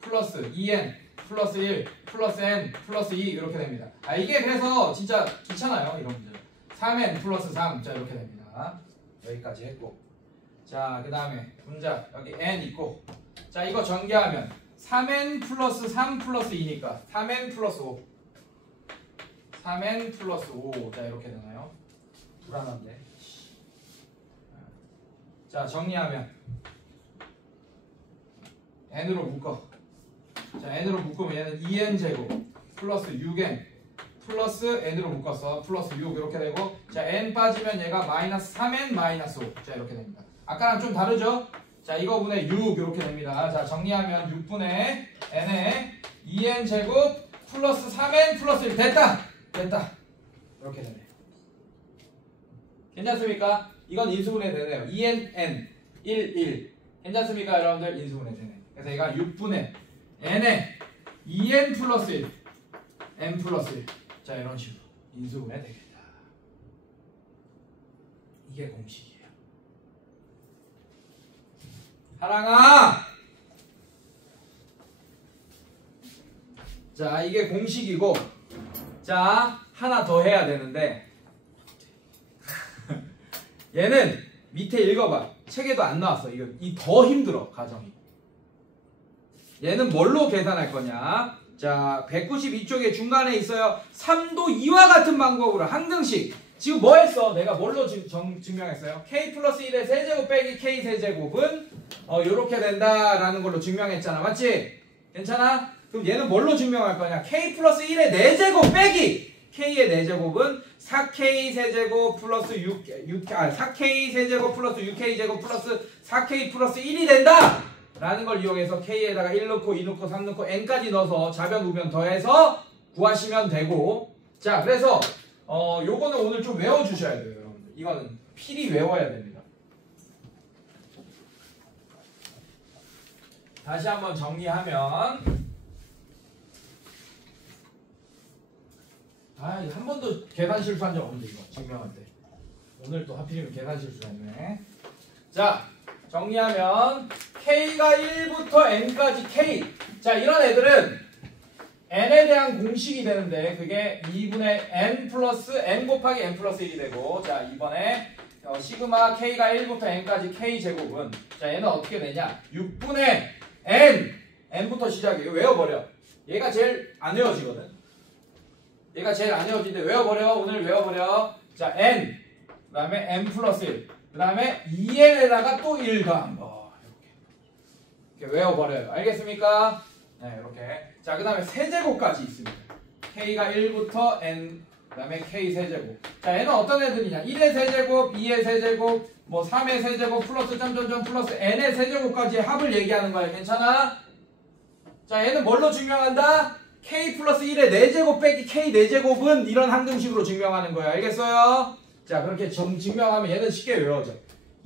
플러스 2n 플러스 1 플러스 n 플러스 2 이렇게 됩니다. 이게 그래서 진짜 귀찮아요 이런 문제. 3n 플러스 3. 자, 이렇게 됩니다. 여기까지 했고, 자, 그 다음에 분자 여기 n 있고, 자, 이거 전개하면 3n 플러스 3 플러스 2니까 3n 플러스 5 3n 플러스 5. 자, 이렇게 되나요? 불안한데. 자, 정리하면 n으로 묶어. 자, n으로 묶으면 얘는 2n 제곱 플러스 6n 플러스 n으로 묶어서 플러스 6 이렇게 되고, 자, n 빠지면 얘가 마이너스 3n 마이너스 5. 자, 이렇게 됩니다. 아까랑 좀 다르죠? 자, 이거 분의 6 이렇게 됩니다. 자, 정리하면 6분의 n에 2n 제곱 플러스 3n 플러스 1. 됐다! 이렇게 되네. 괜찮습니까? 이건 인수분해 되네요. 2n, n, 1, 1. 괜찮습니까 여러분들? 인수분해 되네. 그래서 얘가 6분의 n에 2n 플러스 1 n 플러스 1. 자, 이런 식으로 인수분해 되겠다. 이게 공식이에요. 하랑아! 자, 이게 공식이고, 자, 하나 더 해야 되는데 얘는 밑에 읽어봐. 책에도 안 나왔어. 이 더 힘들어 가정이. 얘는 뭘로 계산할 거냐? 자, 192쪽에 중간에 있어요. 3도 2와 같은 방법으로 항등식. 지금 뭐 했어? 내가 뭘로 증명했어요? k 플러스 1의 세제곱 빼기 k 세제곱은 요렇게 된다라는 걸로 증명했잖아. 맞지? 괜찮아? 그럼 얘는 뭘로 증명할 거냐? k 플러스 1의 4제곱 빼기 k의 4제곱은 4k 세제곱 플러스 4k 세제곱 플러스 6k 제곱 플러스 4k 플러스 1이 된다! 라는 걸 이용해서 k에다가 1 넣고 2 넣고 3 넣고 n까지 넣어서 좌변 우변 더해서 구하시면 되고, 자, 그래서 요거는 오늘 좀 외워주셔야 돼요 여러분들. 이거는 필히 외워야 됩니다. 다시 한번 정리하면, 한 번도 계산 실수한 적 없는데 이거 증명할 때. 오늘 또 하필이면 계산 실수했네. 자, 정리하면 k가 1부터 n까지 k. 자, 이런 애들은 n에 대한 공식이 되는데 그게 2분의 n 플러스 n 곱하기 n 플러스 1이 되고, 자, 이번에 시그마 k가 1부터 n까지 k 제곱은, 자, 얘는 어떻게 되냐? 6분의 n부터 시작이에요. 외워버려. 얘가 제일 안 외워지거든. 얘가 제일 안 외워지는데 외워버려. 오늘 외워버려. 자, n 그 다음에 n 플러스 1 그 다음에 2n에다가 또 1 더한 거. 이렇게 외워버려요. 알겠습니까? 네, 이렇게. 자, 그 다음에 세제곱까지 있습니다. k가 1부터 n 그 다음에 k 세제곱. 자, 얘는 어떤 애들이냐? 1의 세제곱, 2의 세제곱, 뭐 3의 세제곱 플러스 점점점 플러스 n의 세제곱까지의 합을 얘기하는 거야. 괜찮아? 자, 얘는 뭘로 증명한다? k 플러스 1의 4제곱 빼기 k 4제곱은 이런 항등식으로 증명하는 거야. 알겠어요? 자, 그렇게 증명하면 얘는 쉽게 외워져.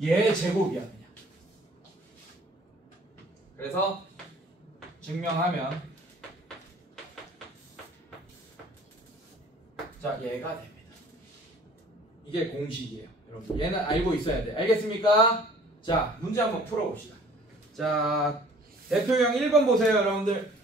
얘 제곱이야 그냥. 그래서 증명하면, 자, 얘가 됩니다. 이게 공식이에요 여러분. 얘는 알고 있어야 돼. 알겠습니까? 자, 문제 한번 풀어봅시다. 자, 대표형 1번 보세요 여러분들.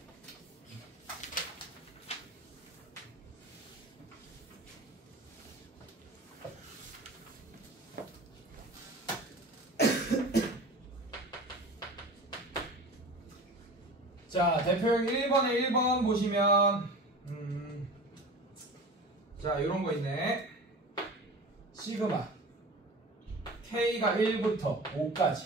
자, 대표형 1번에 1번 보시면 자, 요런 거 있네. 시그마 K가 1부터 5까지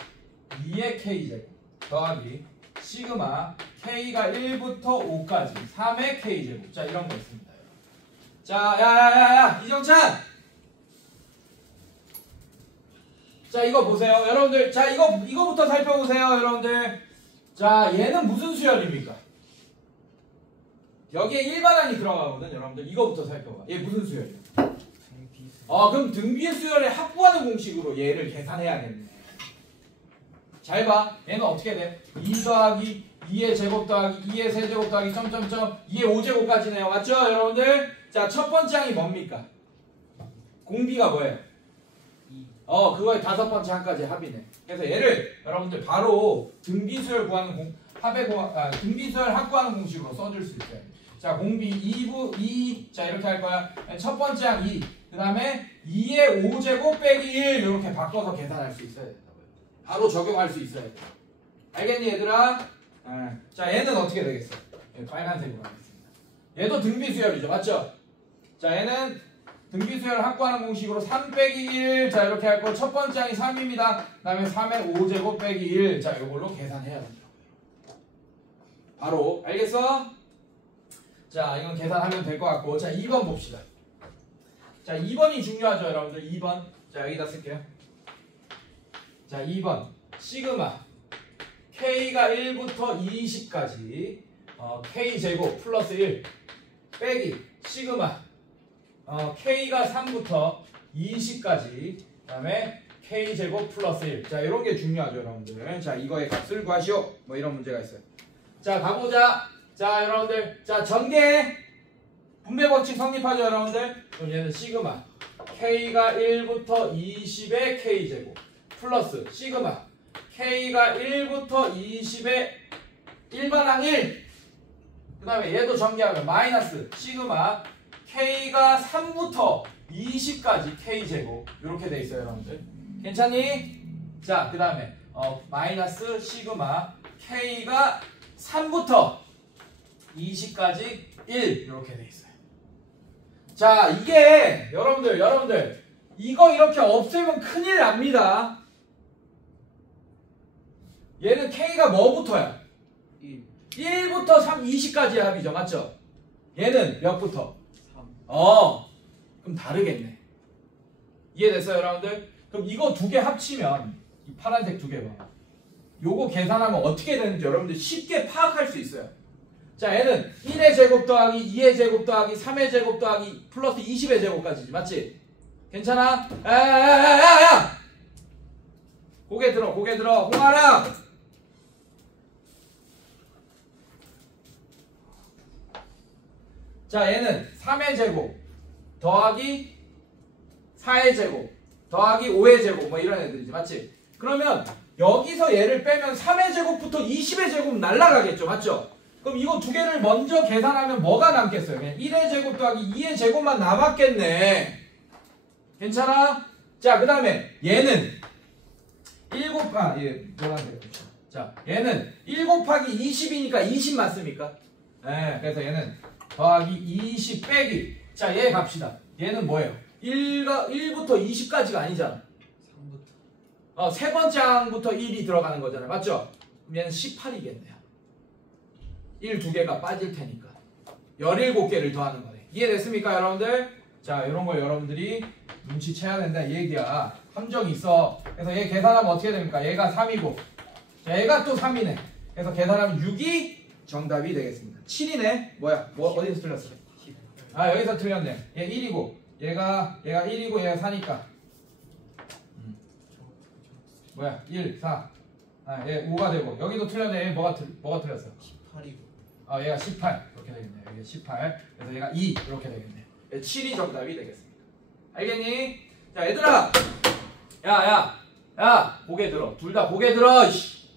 2의 K제곱 더하기 시그마 K가 1부터 5까지 3의 K제곱. 자, 이런 거 있습니다. 자, 야야야야 이정찬! 자, 이거 보세요. 여러분들, 자, 이거부터 살펴보세요. 여러분들. 자, 얘는 무슨 수열입니까? 여기에 일반항이 들어가거든. 여러분들, 이거부터 살펴봐. 얘 무슨 수열이야? 그럼 등비의 수열을 확보하는 공식으로 얘를 계산해야겠네. 잘 봐. 얘는 어떻게 돼? 2 더하기 2의 제곱 더하기 2의 세제곱 더하기 점점점 2의 5제곱까지네요. 맞죠, 여러분들? 자, 첫 번째 항이 뭡니까? 공비가 뭐예요? 그거의 다섯 번째 항까지 합이네. 그래서 얘를 여러분들 바로 등비수열 구하는 등비수열 확보하는 공식으로 써줄 수 있어요. 자, 공비 2, 자, 이렇게 할 거야. 첫 번째 항 2, 그 다음에 2의 5제곱 빼기 1 이렇게 바꿔서 계산할 수 있어야 된다고요. 바로 적용할 수 있어야 돼. 알겠니, 얘들아? 자, 얘는 어떻게 되겠어? 빨간색으로 하겠습니다. 얘도 등비수열이죠. 맞죠? 자, 얘는 등비수열을 확보하는 공식으로 3 빼기 1, 자, 이렇게 할 거. 첫 번째 항이 3입니다. 그 다음에 3의 5제곱 빼기 1, 자, 이걸로 계산해야 된다고요. 바로, 알겠어? 자, 이건 계산하면 될 것 같고. 자, 2번 봅시다. 자, 2번이 중요하죠, 여러분들. 2번. 자, 여기다 쓸게요. 자, 2번. 시그마. K가 1부터 20까지. K제곱 플러스 1. 빼기. 시그마. K가 3부터 20까지. 그 다음에 K제곱 플러스 1. 자, 이런 게 중요하죠, 여러분들. 자, 이거의 값을 구하시오. 뭐 이런 문제가 있어요. 자, 가보자. 자, 여러분들. 자, 전개. 분배 법칙 성립하죠, 여러분들. 그럼 얘는 시그마 K가 1부터 20의 K제곱 플러스 시그마 K가 1부터 20의 일반항 1. 그 다음에 얘도 전개하면 마이너스 시그마 K가 3부터 20까지 K제곱 이렇게 돼 있어요, 여러분들. 괜찮니? 자, 그 다음에 마이너스 시그마 K가 3부터 20까지 1 이렇게 돼 있어요. 자, 이게 여러분들 이거 이렇게 없애면 큰일 납니다. 얘는 K가 뭐부터야? 1부터 3, 20까지의 합이죠. 맞죠? 얘는 몇부터? 3. 그럼 다르겠네. 이해됐어요, 여러분들? 그럼 이거 두 개 합치면 이 파란색 두 개 봐. 요거 계산하면 어떻게 되는지 여러분들 쉽게 파악할 수 있어요. 자, 얘는 1의 제곱 더하기 2의 제곱 더하기 3의 제곱 더하기 플러스 20의 제곱까지지. 맞지? 괜찮아? 야야야야야! 고개 들어. 홍아라! 자, 얘는 3의 제곱 더하기 4의 제곱 더하기 5의 제곱 뭐 이런 애들이지. 맞지? 그러면 여기서 얘를 빼면 3의 제곱부터 20의 제곱 날라가겠죠. 맞죠? 그럼 이거 두 개를 먼저 계산하면 뭐가 남겠어요? 그냥 1의 제곱 더하기 2의 제곱만 남았겠네. 괜찮아? 자, 그 다음에 얘는 1 곱하기 자, 얘는 1 곱하기 20이니까 20 맞습니까? 네, 그래서 얘는 더하기 20 빼기. 자, 얘 갑시다. 얘는 뭐예요? 1부터 20까지가 아니잖아. 3부터. 세 번째 항부터 1이 들어가는 거잖아요. 맞죠? 그럼 얘는 18이겠네요. 1 두 개가 빠질 테니까 17개를 더하는 거네. 이해됐습니까, 여러분들? 자, 이런 걸 여러분들이 눈치채야 된다 이 얘기야. 함정이 있어. 그래서 얘 계산하면 어떻게 됩니까? 얘가 3이고 자, 얘가 또 3이네. 그래서 계산하면 6이 정답이 되겠습니다. 7이네. 뭐야? 어디서 틀렸어? 여기서 틀렸네. 얘 1이고 얘가 1이고 얘가 4니까 뭐야? 1, 4. 얘 5가 되고 여기도 틀렸네. 얘 뭐가 틀렸어? 18이고 얘가 18 이렇게 되겠네. 여기 18. 그래서 얘가 2 이렇게 되겠네. 7이 정답이 되겠습니다. 알겠니? 자, 얘들아, 야, 고개 들어. 둘 다 고개 들어. 이씨.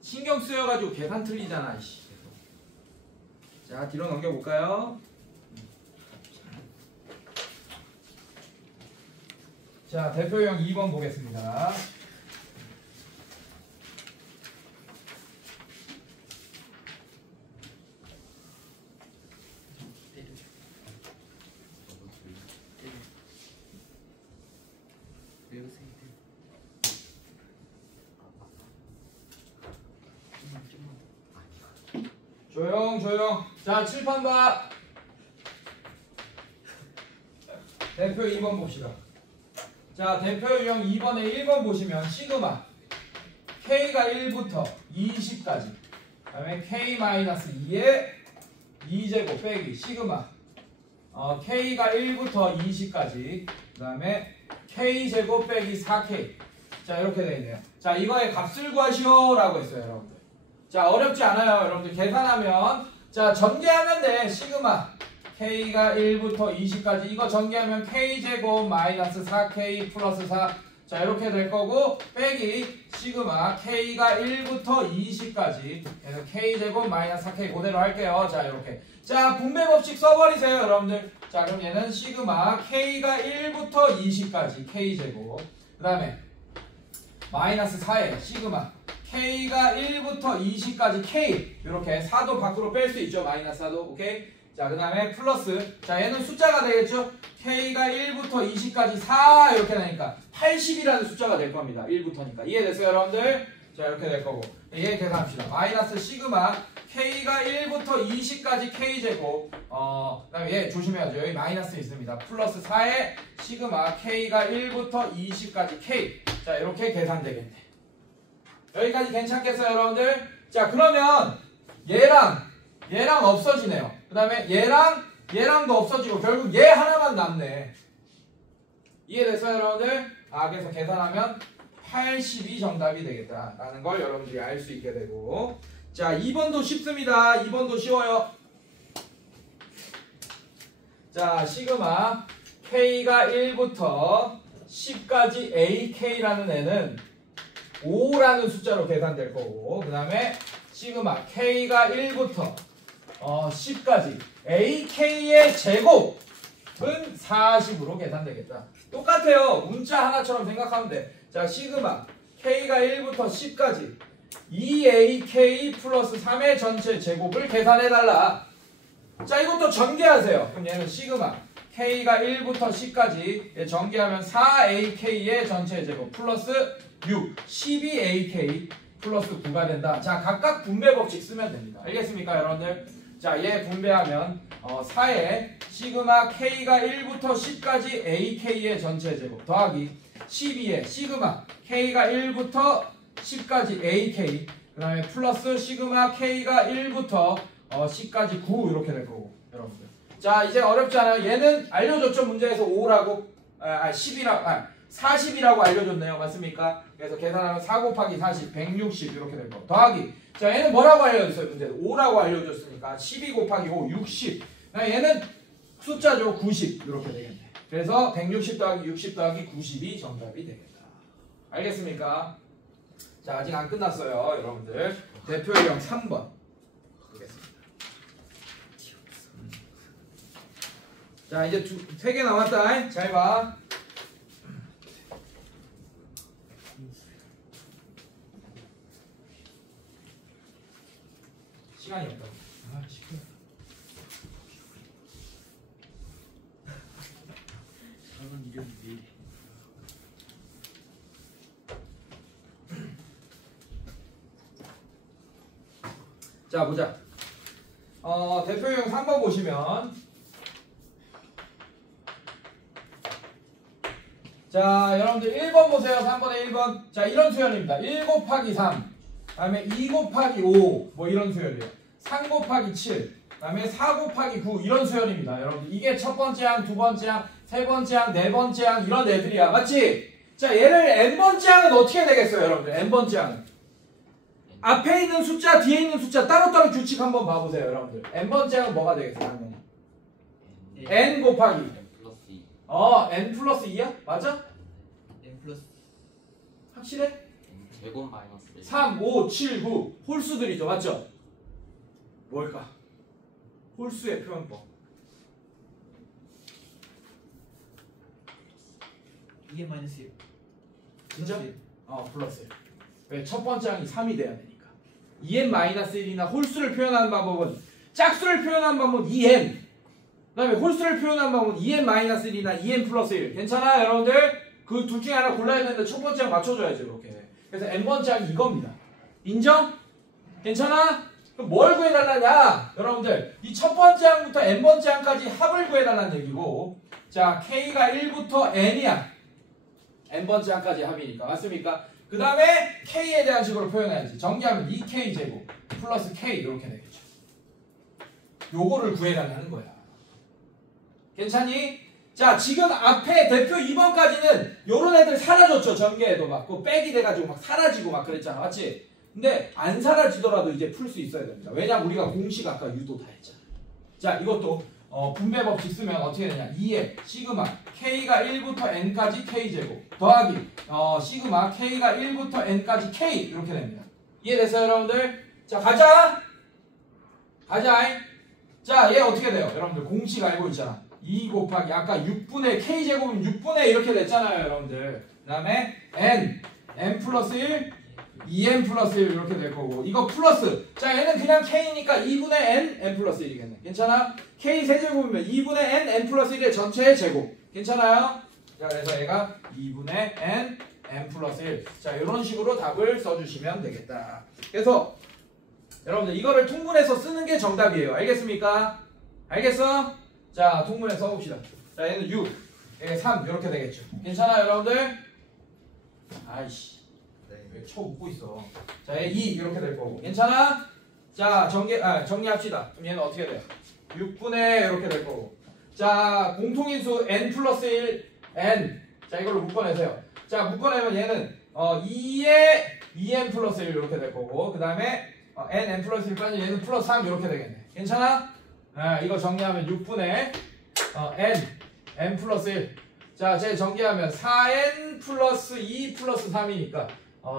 신경 쓰여가지고 계산 틀리잖아. 이씨. 자, 뒤로 넘겨볼까요? 자, 대표형 2번 보겠습니다. 조용. 자, 칠판 봐. 대표 2번 봅시다. 자, 대표 유형 2번에 1번 보시면 시그마 K가 1부터 20까지 그 다음에 K-2의 2제곱 빼기 시그마 K가 1부터 20까지 그 다음에 K제곱 빼기 4K 자 이렇게 되어 있네요. 자 이거의 값을 구하시오 라고 했어요 여러분들. 자 어렵지 않아요 여러분들. 계산하면 자 전개하면 돼. 시그마 K가 1부터 20까지 이거 전개하면 K제곱 마이너스 4K 플러스 4 자 이렇게 될 거고 빼기 시그마 K가 1부터 20까지 그래서 K제곱 마이너스 4K 그대로 할게요. 자 이렇게 자 분배 법칙 써버리세요 여러분들. 자 그럼 얘는 시그마 K가 1부터 20까지 K제곱 그 다음에 마이너스 4에 시그마 K가 1부터 20까지 K 이렇게 4도 밖으로 뺄 수 있죠. 마이너스 4도 오케이. 자 그 다음에 플러스 자 얘는 숫자가 되겠죠. K가 1부터 20까지 4 이렇게 되니까 80이라는 숫자가 될 겁니다. 1부터니까 이해됐어요 여러분들? 자 이렇게 될 거고 얘 계산합시다. 마이너스 시그마 K가 1부터 20까지 K제곱 그 다음에 얘 조심해야죠. 여기 마이너스 있습니다. 플러스 4에 시그마 K가 1부터 20까지 K 자 이렇게 계산되겠네. 여기까지 괜찮겠어요 여러분들? 자 그러면 얘랑 없어지네요. 그 다음에 얘랑도 없어지고 결국 얘 하나만 남네. 이해됐어요 여러분들? 그래서 계산하면 80이 정답이 되겠다라는 걸 여러분들이 알 수 있게 되고 자 2번도 쉽습니다. 2번도 쉬워요. 자 시그마 K가 1부터 10까지 AK라는 애는 5라는 숫자로 계산될 거고 그 다음에 시그마 K가 1부터 10까지 AK의 제곱은 40으로 계산되겠다. 똑같아요. 문자 하나처럼 생각하면 돼. 자 시그마 K가 1부터 10까지 2AK 플러스 3의 전체 제곱을 계산해달라. 자 이것도 전개하세요. 그럼 얘는 시그마 K가 1부터 10까지 전개하면 4AK의 전체 제곱 플러스 6 12AK 플러스 9가 된다. 자 각각 분배 법칙 쓰면 됩니다. 알겠습니까 여러분들? 자 얘 분배하면 4에 시그마 K가 1부터 10까지 AK의 전체 제곱 더하기 12에 시그마 K가 1부터 10까지 AK 그 다음에 플러스 시그마 K가 1부터 10까지 9 이렇게 될 거고 여러분들. 자 이제 어렵지 않아요. 얘는 알려줬죠. 문제에서 5라고 40이라고 알려줬네요. 맞습니까? 그래서 계산하면 4 곱하기 40 160 이렇게 될 거. 더하기 자 얘는 뭐라고 알려줬어요? 문제에서 5라고 알려줬으니까 12 곱하기 5 60 얘는 숫자죠. 90 이렇게 되겠네. 그래서 160 더하기 60 더하기 90이 정답이 되겠다. 알겠습니까? 자 아직 안 끝났어요 여러분들. 대표 유형 3번 보겠습니다. 자 이제 3개 남았다. 잘 봐. 시간이 없다고. 시끄러워. 자 보자. 대표형 3번 보시면 자 여러분들 1번 보세요. 3번에 1번 자 이런 수열입니다. 1 곱하기 3 다음에 2 곱하기 5 뭐 이런 수열이에요. 3 곱하기 7 다음에 4 곱하기 9 이런 수열입니다. 여러분들 이게 첫 번째 항, 두 번째 항, 세 번째 항, 네 번째 항 이런 애들이야. 맞지? 자 얘를 n번째 항은 어떻게 되겠어요 여러분들? n번째 항은 앞에 있는 숫자 뒤에 있는 숫자 따로따로 규칙 한번 봐보세요 여러분들. n번째 항은 뭐가 되겠어요 당연히? n 곱하기 n 플러스 2 n 플러스 2야? 맞아? n 플러스 확실해? n 제곱 마이너스 1 3, 5, 7, 9 홀수들이죠. 맞죠? 뭘까? 홀수의 표현법 2n 마이너스 1 진짜? 플러스 1 왜? 첫 번째 항이 3이 돼야 되니까 2n-1이나 홀수를 표현하는 방법은 짝수를 표현하는 방법은 2n 그 다음에 홀수를 표현하는 방법은 2n-1이나 2n 플러스 1 괜찮아요 여러분들? 그 둘 중에 하나 골라야 되는데 첫 번째 항 맞춰줘야죠 이렇게. 그래서 n번째 항이 이겁니다. 인정? 괜찮아? 그럼 뭘 구해달라냐? 여러분들 이 첫 번째 항부터 n번째 항까지 합을 구해달라는 얘기고 자 k가 1부터 n이야. n번째 항까지 합이니까 맞습니까? 그 다음에 k에 대한 식으로 표현해야지. 정리하면 2k 제곱 플러스 k 이렇게 되겠죠. 요거를 구해달라는 거야. 괜찮니? 자 지금 앞에 대표 2번까지는 요런 애들 사라졌죠. 전개에도 막 그 백이 돼가지고 막 사라지고 막 그랬잖아. 맞지? 근데 안 사라지더라도 이제 풀 수 있어야 됩니다. 왜냐면 우리가 공식 아까 유도 다 했잖아. 자 이것도 분배 법칙 쓰면 어떻게 되냐. 2에 시그마 k가 1부터 n까지 k제곱 더하기 시그마 k가 1부터 n까지 k 이렇게 됩니다. 이해됐어요 여러분들? 자 가자. 자 얘 어떻게 돼요? 여러분들 공식 알고 있잖아. 2 곱하기 아까 6분의 k제곱은 6분의 이렇게 됐잖아요 여러분들. 그 다음에 n 플러스 1 2n 플러스 1 이렇게 될 거고 이거 플러스 자 얘는 그냥 k니까 2분의 n 플러스 1이겠네. 괜찮아? k 세제곱이면 2분의 n 플러스 1의 전체의 제곱 괜찮아요? 자 그래서 얘가 2분의 n 플러스 1 자 이런 식으로 답을 써주시면 되겠다. 그래서 여러분들 이거를 통분해서 쓰는 게 정답이에요. 알겠습니까? 알겠어? 자 통분해 써봅시다. 자 얘는 6 얘 3 이렇게 되겠죠. 괜찮아요 여러분들? 아이씨 왜 쳐 웃고 있어. 자 얘 2 이렇게 될 거고 괜찮아? 자 정리합시다. 그럼 얘는 어떻게 돼요? 6분의 이렇게 될 거고 자 공통인수 n 플러스 1 n 자 이걸로 묶어내세요. 자 묶어내면 얘는 2에 2n 플러스 1 이렇게 될 거고 그 다음에 n 플러스 1까지 얘는 플러스 3 이렇게 되겠네. 괜찮아? 이거 정리하면 6분의 n 플러스 1 자 제 정리하면 4n 플러스 2 플러스 3이니까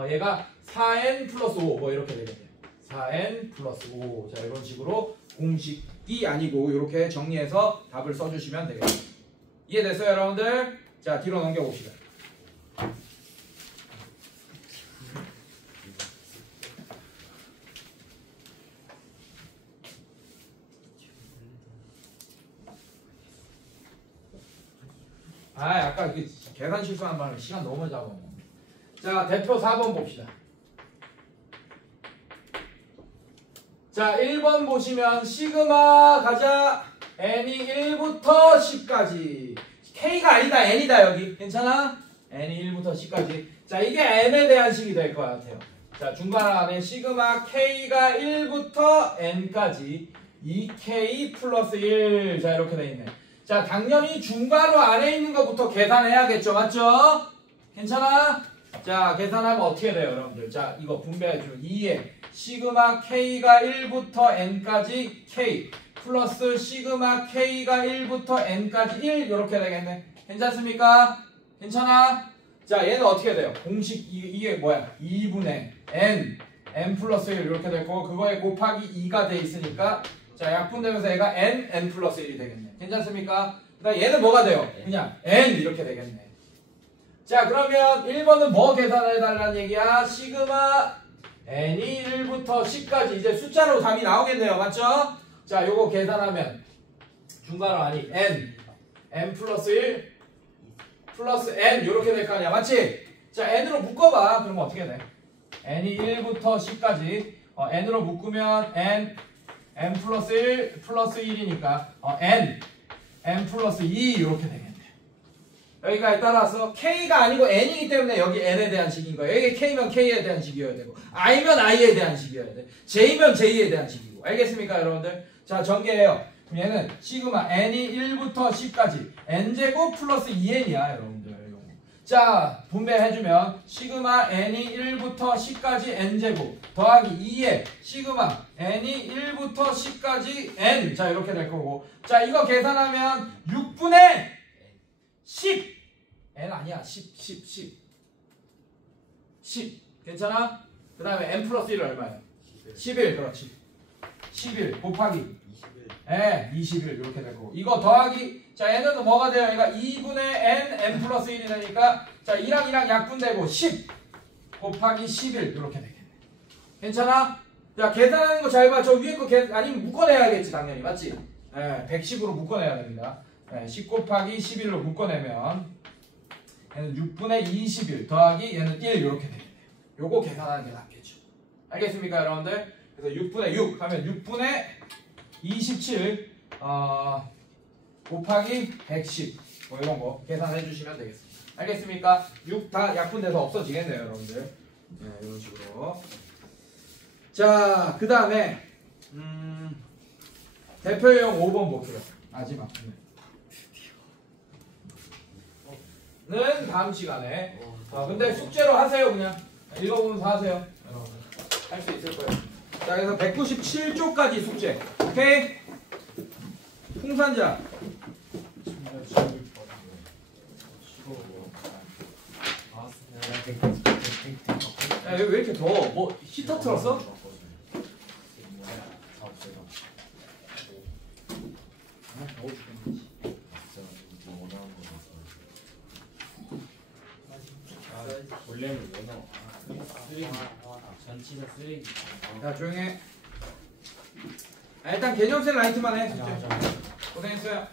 얘가 4n 플러스 5 뭐 이렇게 되겠네요. 4n 플러스 5 자 이런 식으로 공식이 아니고 이렇게 정리해서 답을 써주시면 되겠습니다. 이해됐어요 여러분들? 자 뒤로 넘겨봅시다. 아까 그 계산 실수한 바람에 시간 너무 잡아. 자 대표 4번 봅시다. 자 1번 보시면 시그마 가자 n이 1부터 10까지 k가 아니다 n이다 여기 괜찮아? n이 1부터 10까지 자 이게 n에 대한 식이 될 것 같아요. 자 중간 안에 시그마 k가 1부터 n까지 2k 플러스 1 자 이렇게 돼 있네. 자 당연히 중괄호 안에 있는 것부터 계산해야겠죠 맞죠? 괜찮아? 자 계산하면 어떻게 돼요 여러분들? 자 이거 분배해주면 2에 시그마 k가 1부터 n까지 k 플러스 시그마 k가 1부터 n까지 1 이렇게 되겠네. 괜찮습니까? 괜찮아? 자 얘는 어떻게 돼요? 공식 이게 뭐야? 2분의 n 플러스 1 이렇게 될 거고 그거에 곱하기 2가 돼 있으니까 자 약분되면서 얘가 n 플러스 1이 되겠네. 괜찮습니까? 그다음 얘는 뭐가 돼요? 그냥 n 이렇게 되겠네. 자 그러면 1번은 뭐 계산해달라는 얘기야? 시그마 n이 1부터 10까지 이제 숫자로 답이 나오겠네요. 맞죠? 자 요거 계산하면 중괄호 아니 n 플러스 1 플러스 n 이렇게 될 거 아니야. 맞지? 자 n으로 묶어봐. 그러면 어떻게 돼? n이 1부터 10까지 n으로 묶으면 n 플러스 1 플러스 1이니까 n 플러스 2 이렇게 되겠네. 여기까지 따라서 k가 아니고 n이기 때문에 여기 n에 대한 식인 거예요. 여기 k면 k에 대한 식이어야 되고 i면 i에 대한 식이어야 돼. j면 j에 대한 식이고. 알겠습니까 여러분들? 자 전개해요. 그럼 얘는 시그마 n이 1부터 10까지 n제곱 플러스 2n이야 여러분들. 자 분배해주면 시그마 n이 1부터 10까지 n제곱 더하기 2에 시그마 n이 1부터 10까지 n 자 이렇게 될 거고 자 이거 계산하면 6분의 10 n 아니야 10 괜찮아? 그 다음에 n 플러스 1은 얼마야? 11 그렇지 11 곱하기 21 이렇게 될 거고 이거 더하기 자 n은 뭐가 돼요? 얘가 2분의 n 플러스 1이 되니까 자 1이랑 약분되고 10 곱하기 11 이렇게 되겠네. 괜찮아? 자 계산하는 거 잘 봐. 저 위에 거 아니면 묶어내야겠지 당연히. 맞지? 110으로 묶어내야 됩니다. 10 곱하기 11로 묶어내면 얘는 6분의 21 더하기 얘는 1 이렇게 되겠네요. 요거 계산하는 게 낫겠죠. 알겠습니까 여러분들? 그래서 6분의 6 하면 6분의 27 곱하기 110 뭐 이런 거 계산해 주시면 되겠습니다. 알겠습니까? 6 다 약분돼서 없어지겠네요, 여러분들. 네, 이런 식으로. 자, 그 다음에 대표형 5번 볼게요. 마지막. 는 다음 시간에. 근데 숙제로 하세요, 그냥. 읽어보면서 하세요. 할 수 있을 거예요. 자, 그래서 197쪽까지 숙제. 오케이? 풍산자. 야, 여기 왜 이렇게 더워? 뭐 히터 틀었어? 더워 죽겠네. 원래는 원어 쓰레기 전치사 쓰레기 야, 조용해. 일단 개념생 라이트만 해. 숙제. 고생했어요.